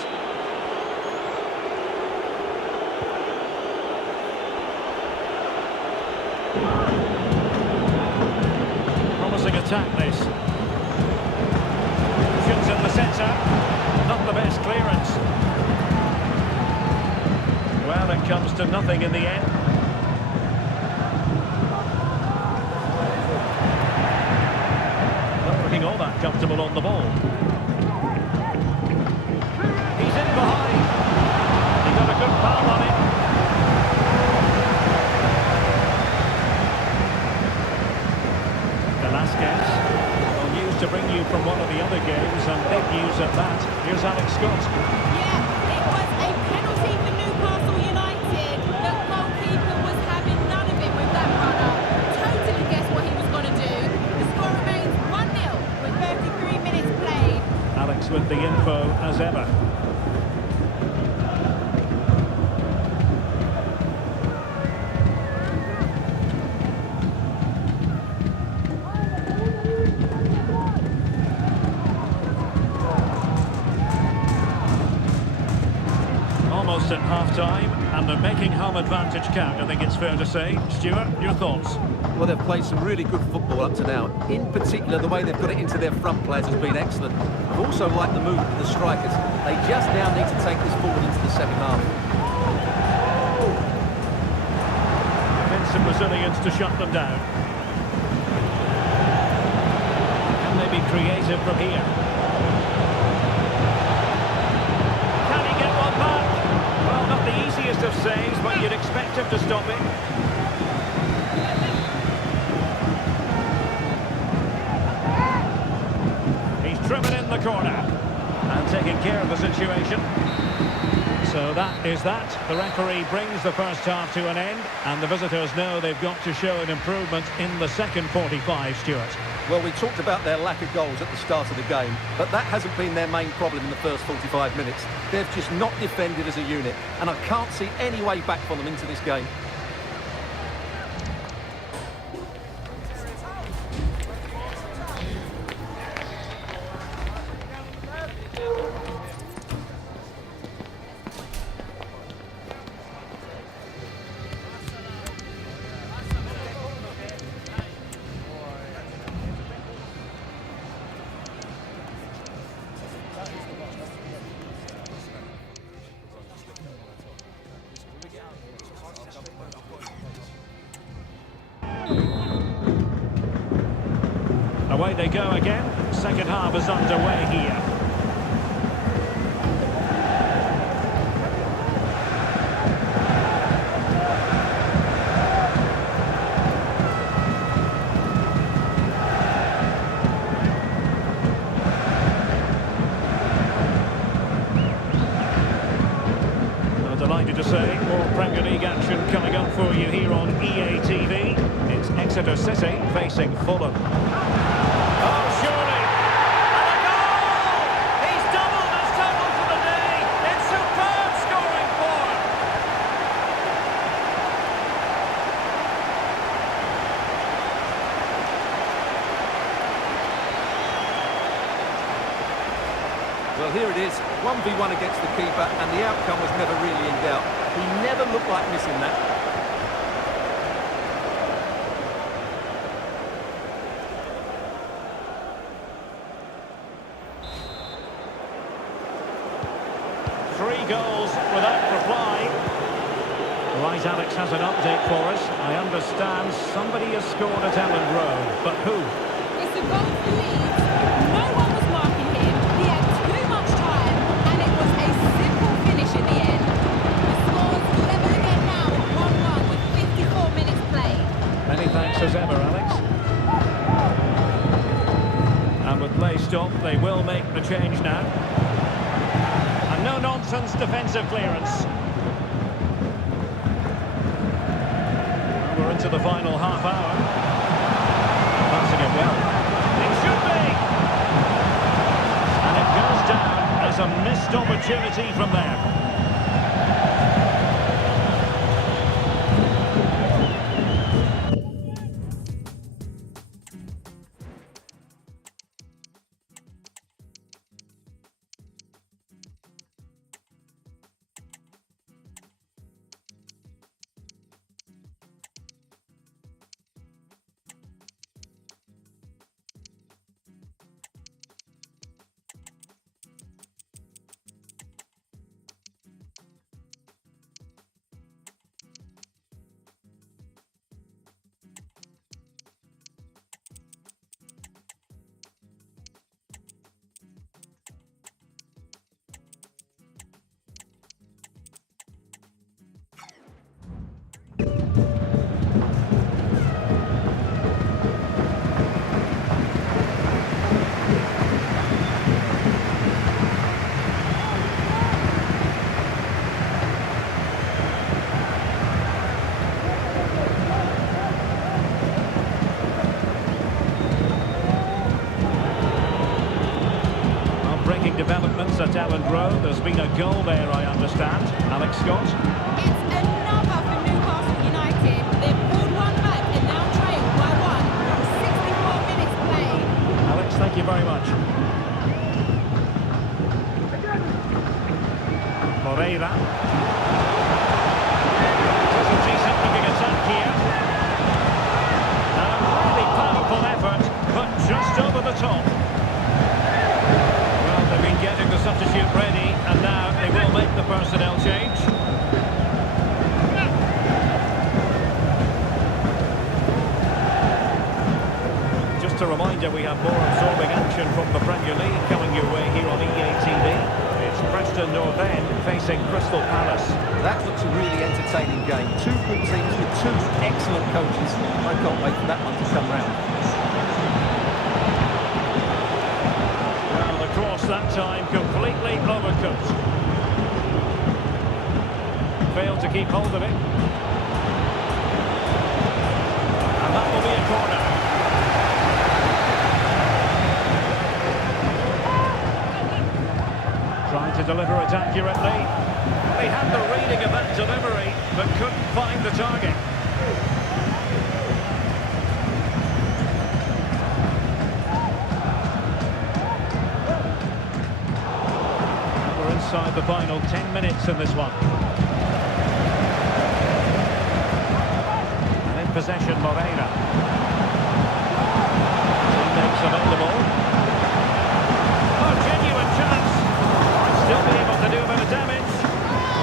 Promising attack this. Shoots in the centre. Not the best clearance. Well, it comes to nothing in the end. All that comfortable on the ball. He's in behind. He got a good foul on it. Velasquez. Well, news to bring you from one of the other games, and big news at that. Here's Alex Scott. Yeah, it was a penalty for Newcastle United. The goalkeeper was having none of it with that runner. Totally guessed what he was going to do. The score remains 1-0 with 33 minutes played. Alex with the info as ever. Almost at half-time, and they're making home advantage count, I think it's fair to say. Stuart, your thoughts? Well, they've played some really good football up to now. In particular, the way they've got it into their front players has been excellent. I've also liked the movement of the strikers. They just now need to take this forward into the second half. Defensive Brazilians to shut them down. Can they be creative from here? Can he get one back? Well, not the easiest of saves, but you'd expect him to stop it. He's driven in the corner. And taking care of the situation. So that is that. The referee brings the first half to an end, and the visitors know they've got to show an improvement in the second 45, Stuart. Well, we talked about their lack of goals at the start of the game, but that hasn't been their main problem in the first 45 minutes. They've just not defended as a unit, and I can't see any way back for them into this game. Away they go again. Second half is underway here. I'm delighted to say more Premier League action coming up for you here on EA TV. It's Exeter City facing Fulham. Well, here it is, 1v1 against the keeper, and the outcome was never really in doubt. He never looked like missing that. Three goals without reply. Right, Alex has an update for us. I understand somebody has scored at Ellen Road, but who? It's a goal for Leeds. No one was marking him. He had too much time, and it was a simple finish in the end. The score's level again now at 1-1 with 54 minutes played. Many thanks as ever, Alex. And with play stopped, they will make the change now. And no-nonsense defensive clearance. We're into the final half hour. Passing it well. It should be! And it goes down as a missed opportunity from there. Developments at Ellen Road. There's been a goal there, I understand. Alex Scott. It's another for Newcastle United. They've pulled one back and now trail by 1 from 64 minutes played. Alex, thank you very much. Moreira. It's a decent looking attack here. A really powerful effort, but just over the top. They've been getting the substitute ready, and now they will make the personnel change. Just a reminder, we have more absorbing action from the Premier League coming your way here on EA TV. It's Preston North End facing Crystal Palace. That looks a really entertaining game. Two good teams with two excellent coaches. I can't wait for that one to come round. Well, the cross that time complete. Slightly overcooked. Failed to keep hold of it. And that will be a corner. Trying to deliver it accurately. He had the reading of that delivery, but couldn't find the target. We're inside the final 10 minutes in this one. And in possession, Moreira. Teammates available. Oh, genuine chance. Might still be able to do a bit of damage.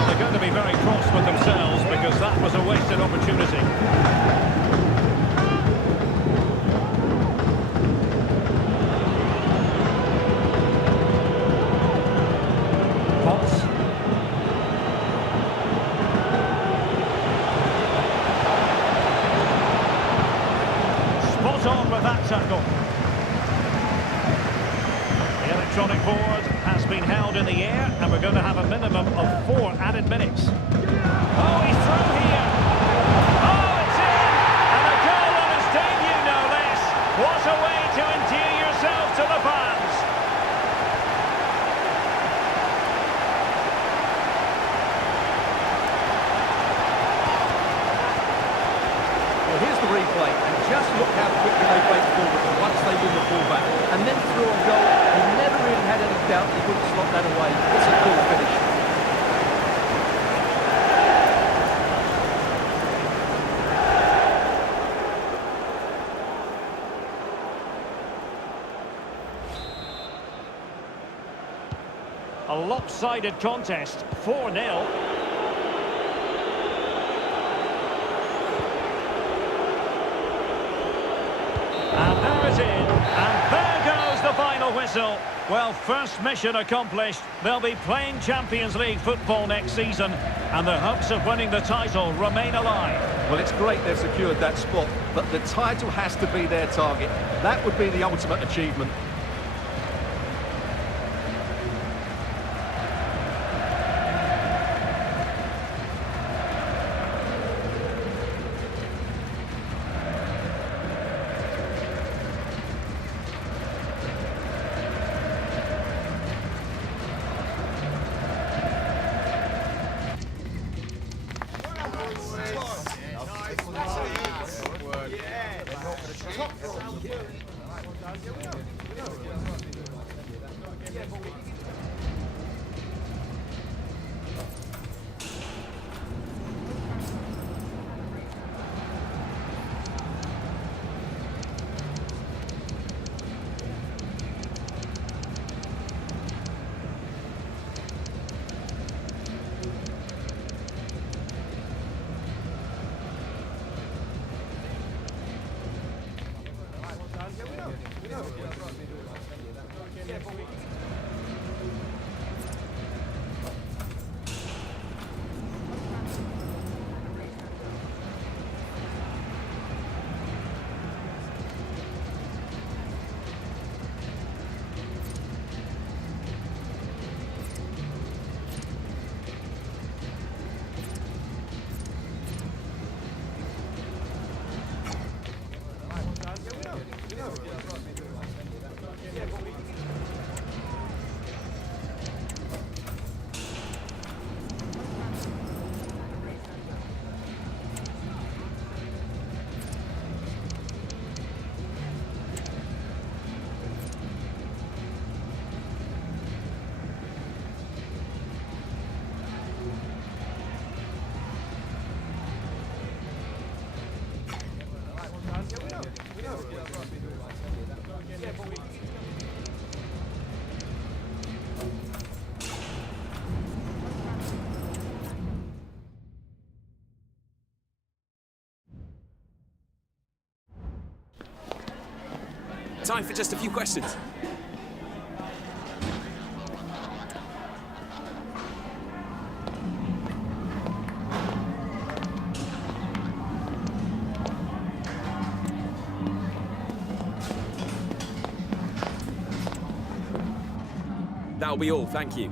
They're going to be very cross with themselves because that was a wasted opportunity. Potts. Spot on with that tackle. The electronic board has been held in the air, and we're going to have a minimum of 4 added minutes. Oh, he's through here. Oh, it's in! And a goal on his debut, no less. What a way to endear yourself to the fans. Well, here's the replay, and just look how quickly they break forward once they win the ball back. And then through on goal, he never really had any doubt he couldn't slot that away. It's a cool finish. A lopsided contest, 4-0. And there it is, and there goes the final whistle. Well, first mission accomplished. They'll be playing Champions League football next season, and their hopes of winning the title remain alive. Well, it's great they've secured that spot, but the title has to be their target. That would be the ultimate achievement. Time for just a few questions. That that'll be all. Thank you.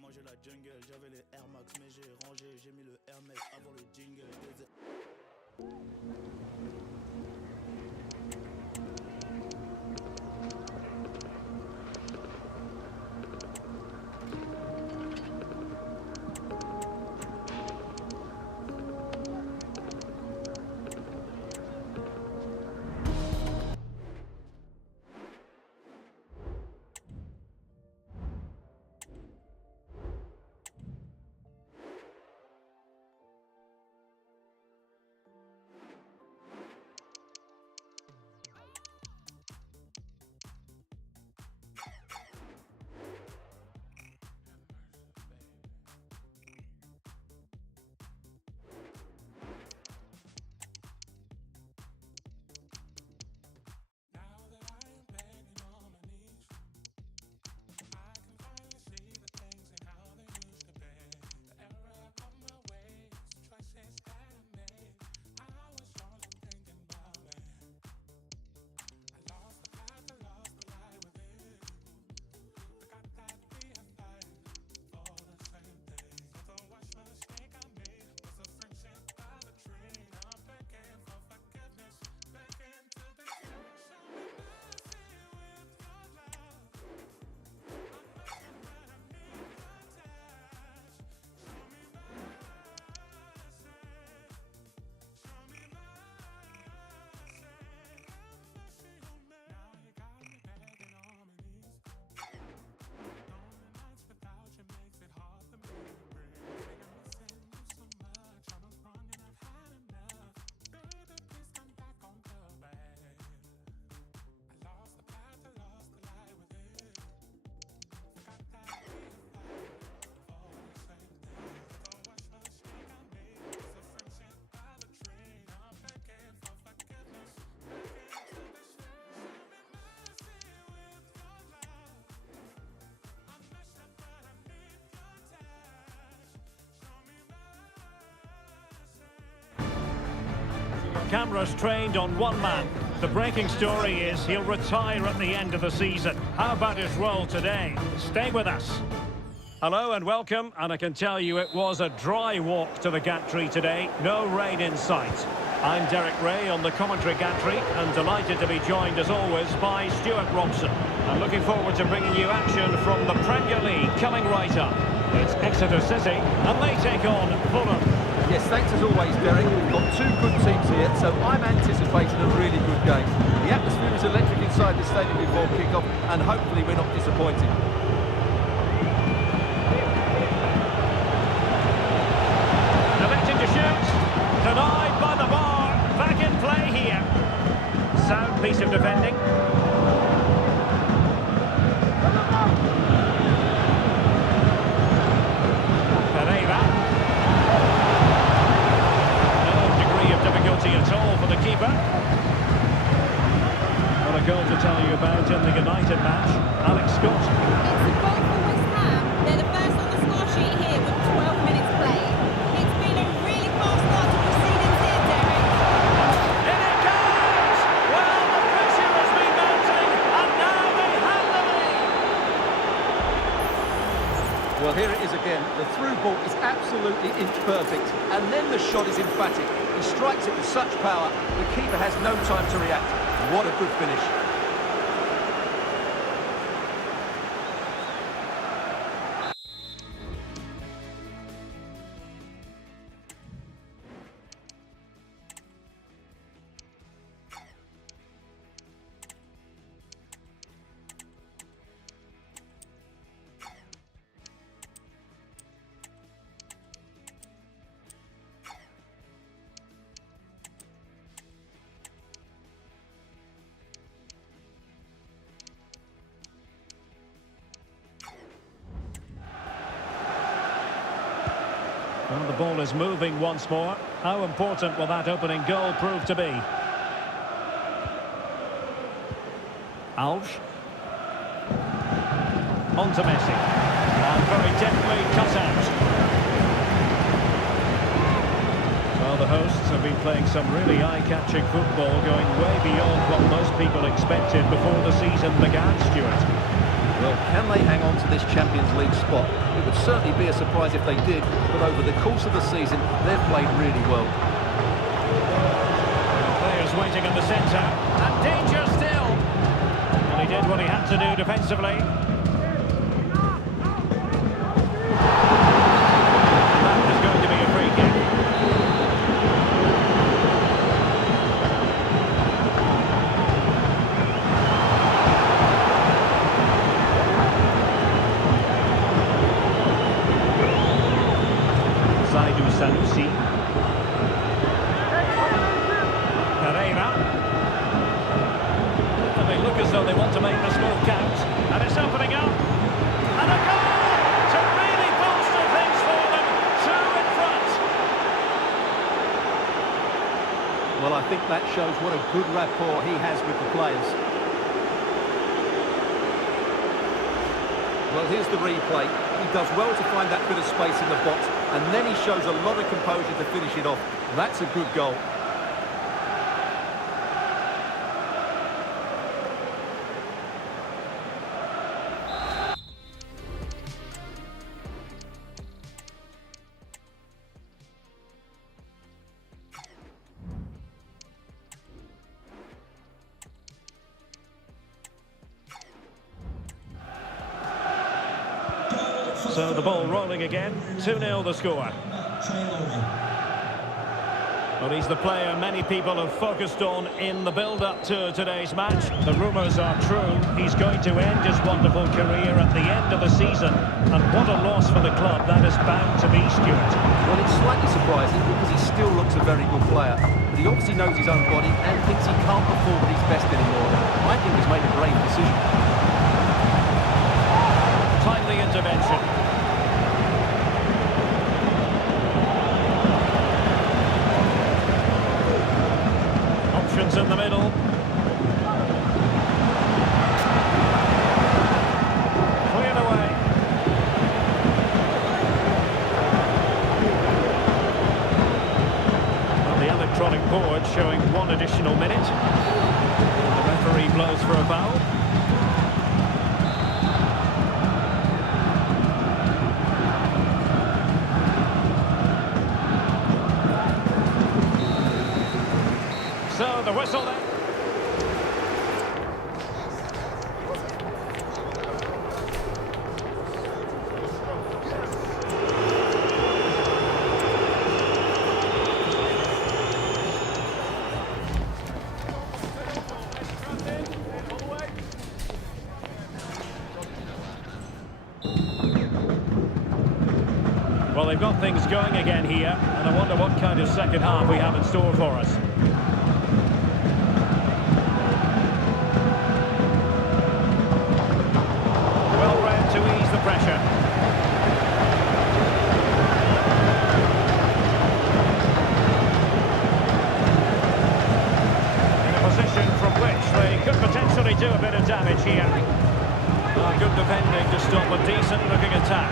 Manger la jungle, j'avais les Air Max mais j'ai rangé, j'ai mis le Hermès avant le jingle. Cameras trained on one man. The breaking story is he'll retire at the end of the season. How about his role today? Stay with us. Hello and welcome, and I can tell you it was a dry walk to the gantry today. No rain in sight. I'm Derek Ray on the commentary gantry, and delighted to be joined as always by Stuart Robson. I'm looking forward to bringing you action from the Premier League coming right up. It's Exeter City, and they take on Fulham. Yes, thanks as always, Derek. We've got two good teams here, so I'm anticipating a really good game. The atmosphere is electric inside the stadium before kick-off, and hopefully we're not disappointed. Electing to shoot. Denied by the bar. Back in play here. Sound piece of defending. At all for the keeper. What a goal to tell you about in the United match. Alex Scott. It's a goal for West Ham. They're the first on the score sheet here with 12 minutes played. It's been a really fast start to proceedings here, Derek. In it goes! Well, the pressure has been mounting, and now they have the lead. Well, here it is again. The through ball is absolutely inch perfect, and then the shot is emphatic. He strikes it with such power, the keeper has no time to react. What a good finish. Well, the ball is moving once more. How important will that opening goal prove to be? Alves. On to Messi. And very deftly cut out. Well, the hosts have been playing some really eye-catching football, going way beyond what most people expected before the season began, Stuart. Well, can they hang on to this Champions League spot? It would certainly be a surprise if they did, but over the course of the season, they've played really well. Players waiting in the centre, and danger still. And he did what he had to do defensively. And that is going to be a free kick. Sanusi. Pereira. And they look as though they want to make this move count. And it's opening up. And a goal to really bolster things for them. Two in front. Well, I think that shows what a good rapport he has with the players. Well, here's the replay. He does well to find that bit of space in the box, and then he shows a lot of composure to finish it off. That's a good goal. So the ball rolling again, 2-0 the score. Well, he's the player many people have focused on in the build-up to today's match. The rumours are true. He's going to end his wonderful career at the end of the season. And what a loss for the club that is bound to be, Stuart. Well, it's slightly surprising because he still looks a very good player. But he obviously knows his own body and thinks he can't perform at his best anymore. I think he's made a brave decision. Timely intervention. Options in the middle. Cleared away. On the electronic board showing one additional minute. The referee blows for a foul. So the whistle then. Well, they've got things going again here, and I wonder what kind of second half we have in store for us. To ease the pressure. In a position from which they could potentially do a bit of damage here. Good defending to stop a decent looking attack.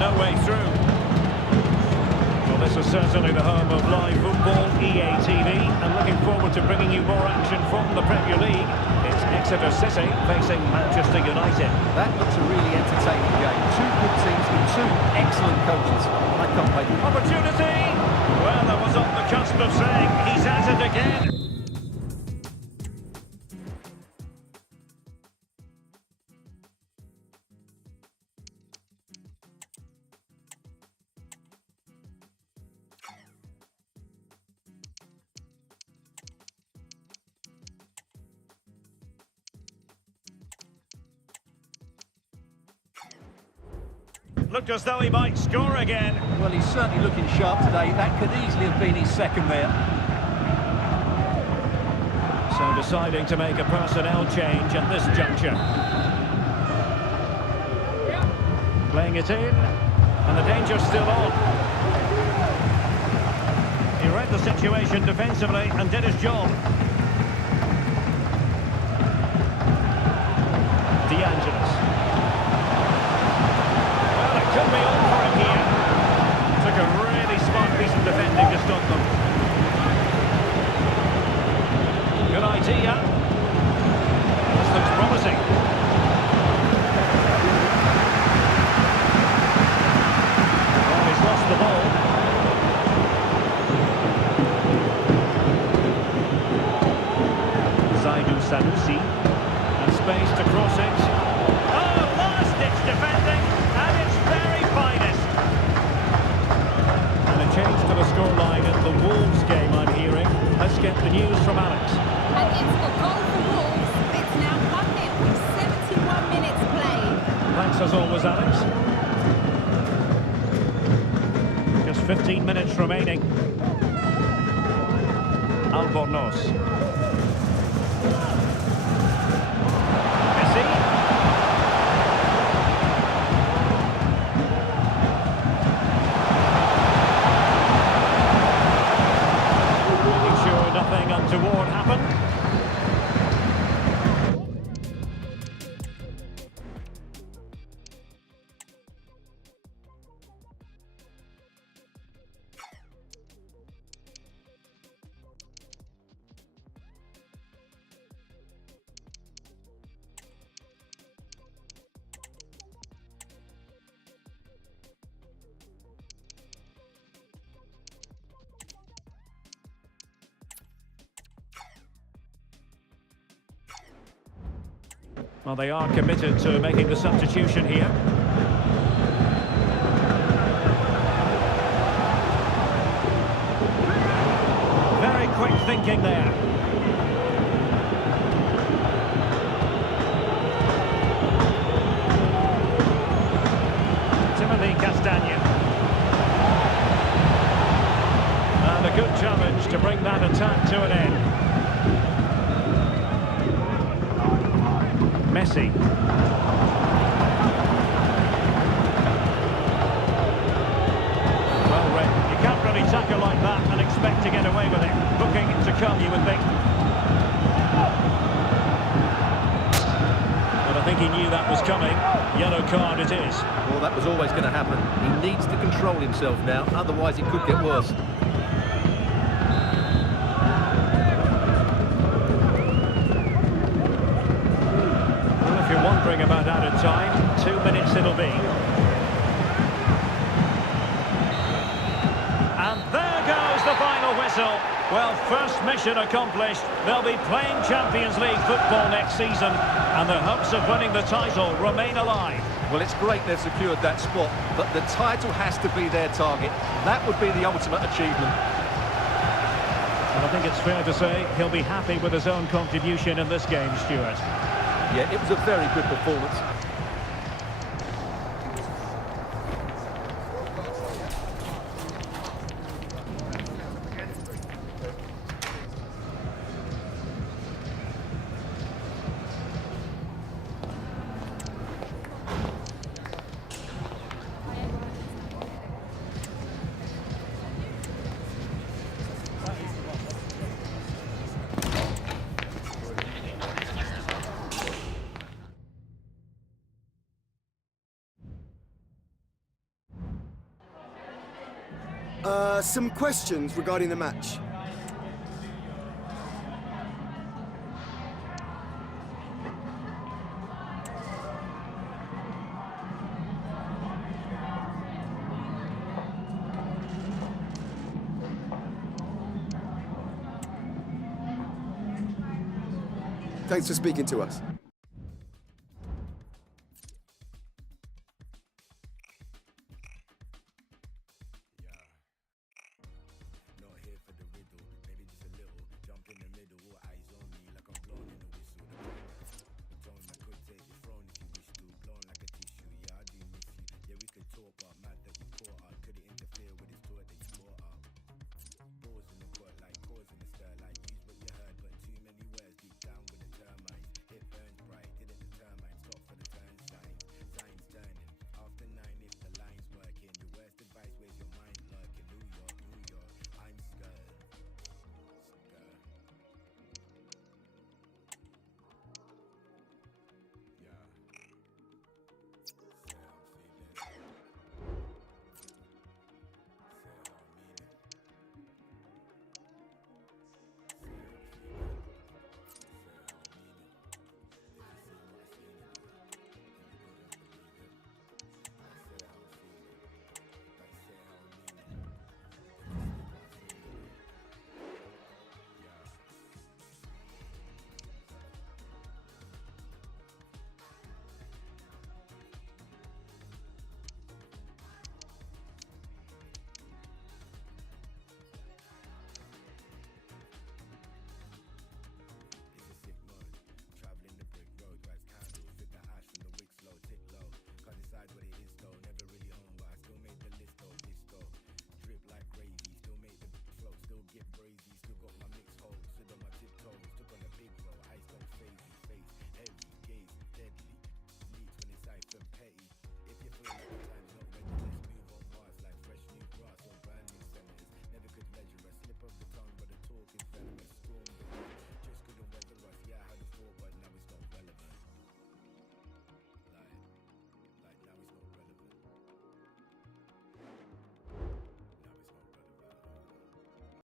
No way through. Well, this is certainly the home of live football, EA TV, and looking forward to bringing you more action from the Premier League. It's Exeter City facing Manchester United. That looks a really entertaining game. Two good teams with two excellent coaches. I can't wait. Opportunity! Well, I was on the cusp of saying he's at it again. Looked as though he might score again. Well, he's certainly looking sharp today. That could easily have been his second there. So deciding to make a personnel change at this juncture. Playing it in, and the danger's still on. He read the situation defensively and did his job. DeAngelis. Well, it could be on for him here. Took a really smart piece of defending to stop them. Good idea. This looks promising. Well, he's lost the ball. Zaidu Sanusi. And space to cross it. Oh, last-ditch defending, and its very finest. And a change to the scoreline in the Wolves game, I'm hearing. Let's get the news from Alex. And it's a goal for Wolves. It's now 1-0 with 71 minutes played. Thanks as always, Alex. Just 15 minutes remaining. Albornoz. Messi. Making sure nothing untoward happened. Well, they are committed to making the substitution here. Very quick thinking there. Timothy Castagna. And a good challenge to bring that attack to an end. Messi. Well read. You can't really tackle like that and expect to get away with it. Booking to come, you would think. But I think he knew that was coming. Yellow card it is. Well, that was always going to happen. He needs to control himself now, otherwise it could get worse. Wondering about added time, 2 minutes it'll be. And there goes the final whistle. Well, first mission accomplished. They'll be playing Champions League football next season, and their hopes of winning the title remain alive. Well, it's great they've secured that spot, but the title has to be their target. That would be the ultimate achievement. And I think it's fair to say he'll be happy with his own contribution in this game, Stuart. Yeah, it was a very good performance. Some questions regarding the match. Thanks for speaking to us.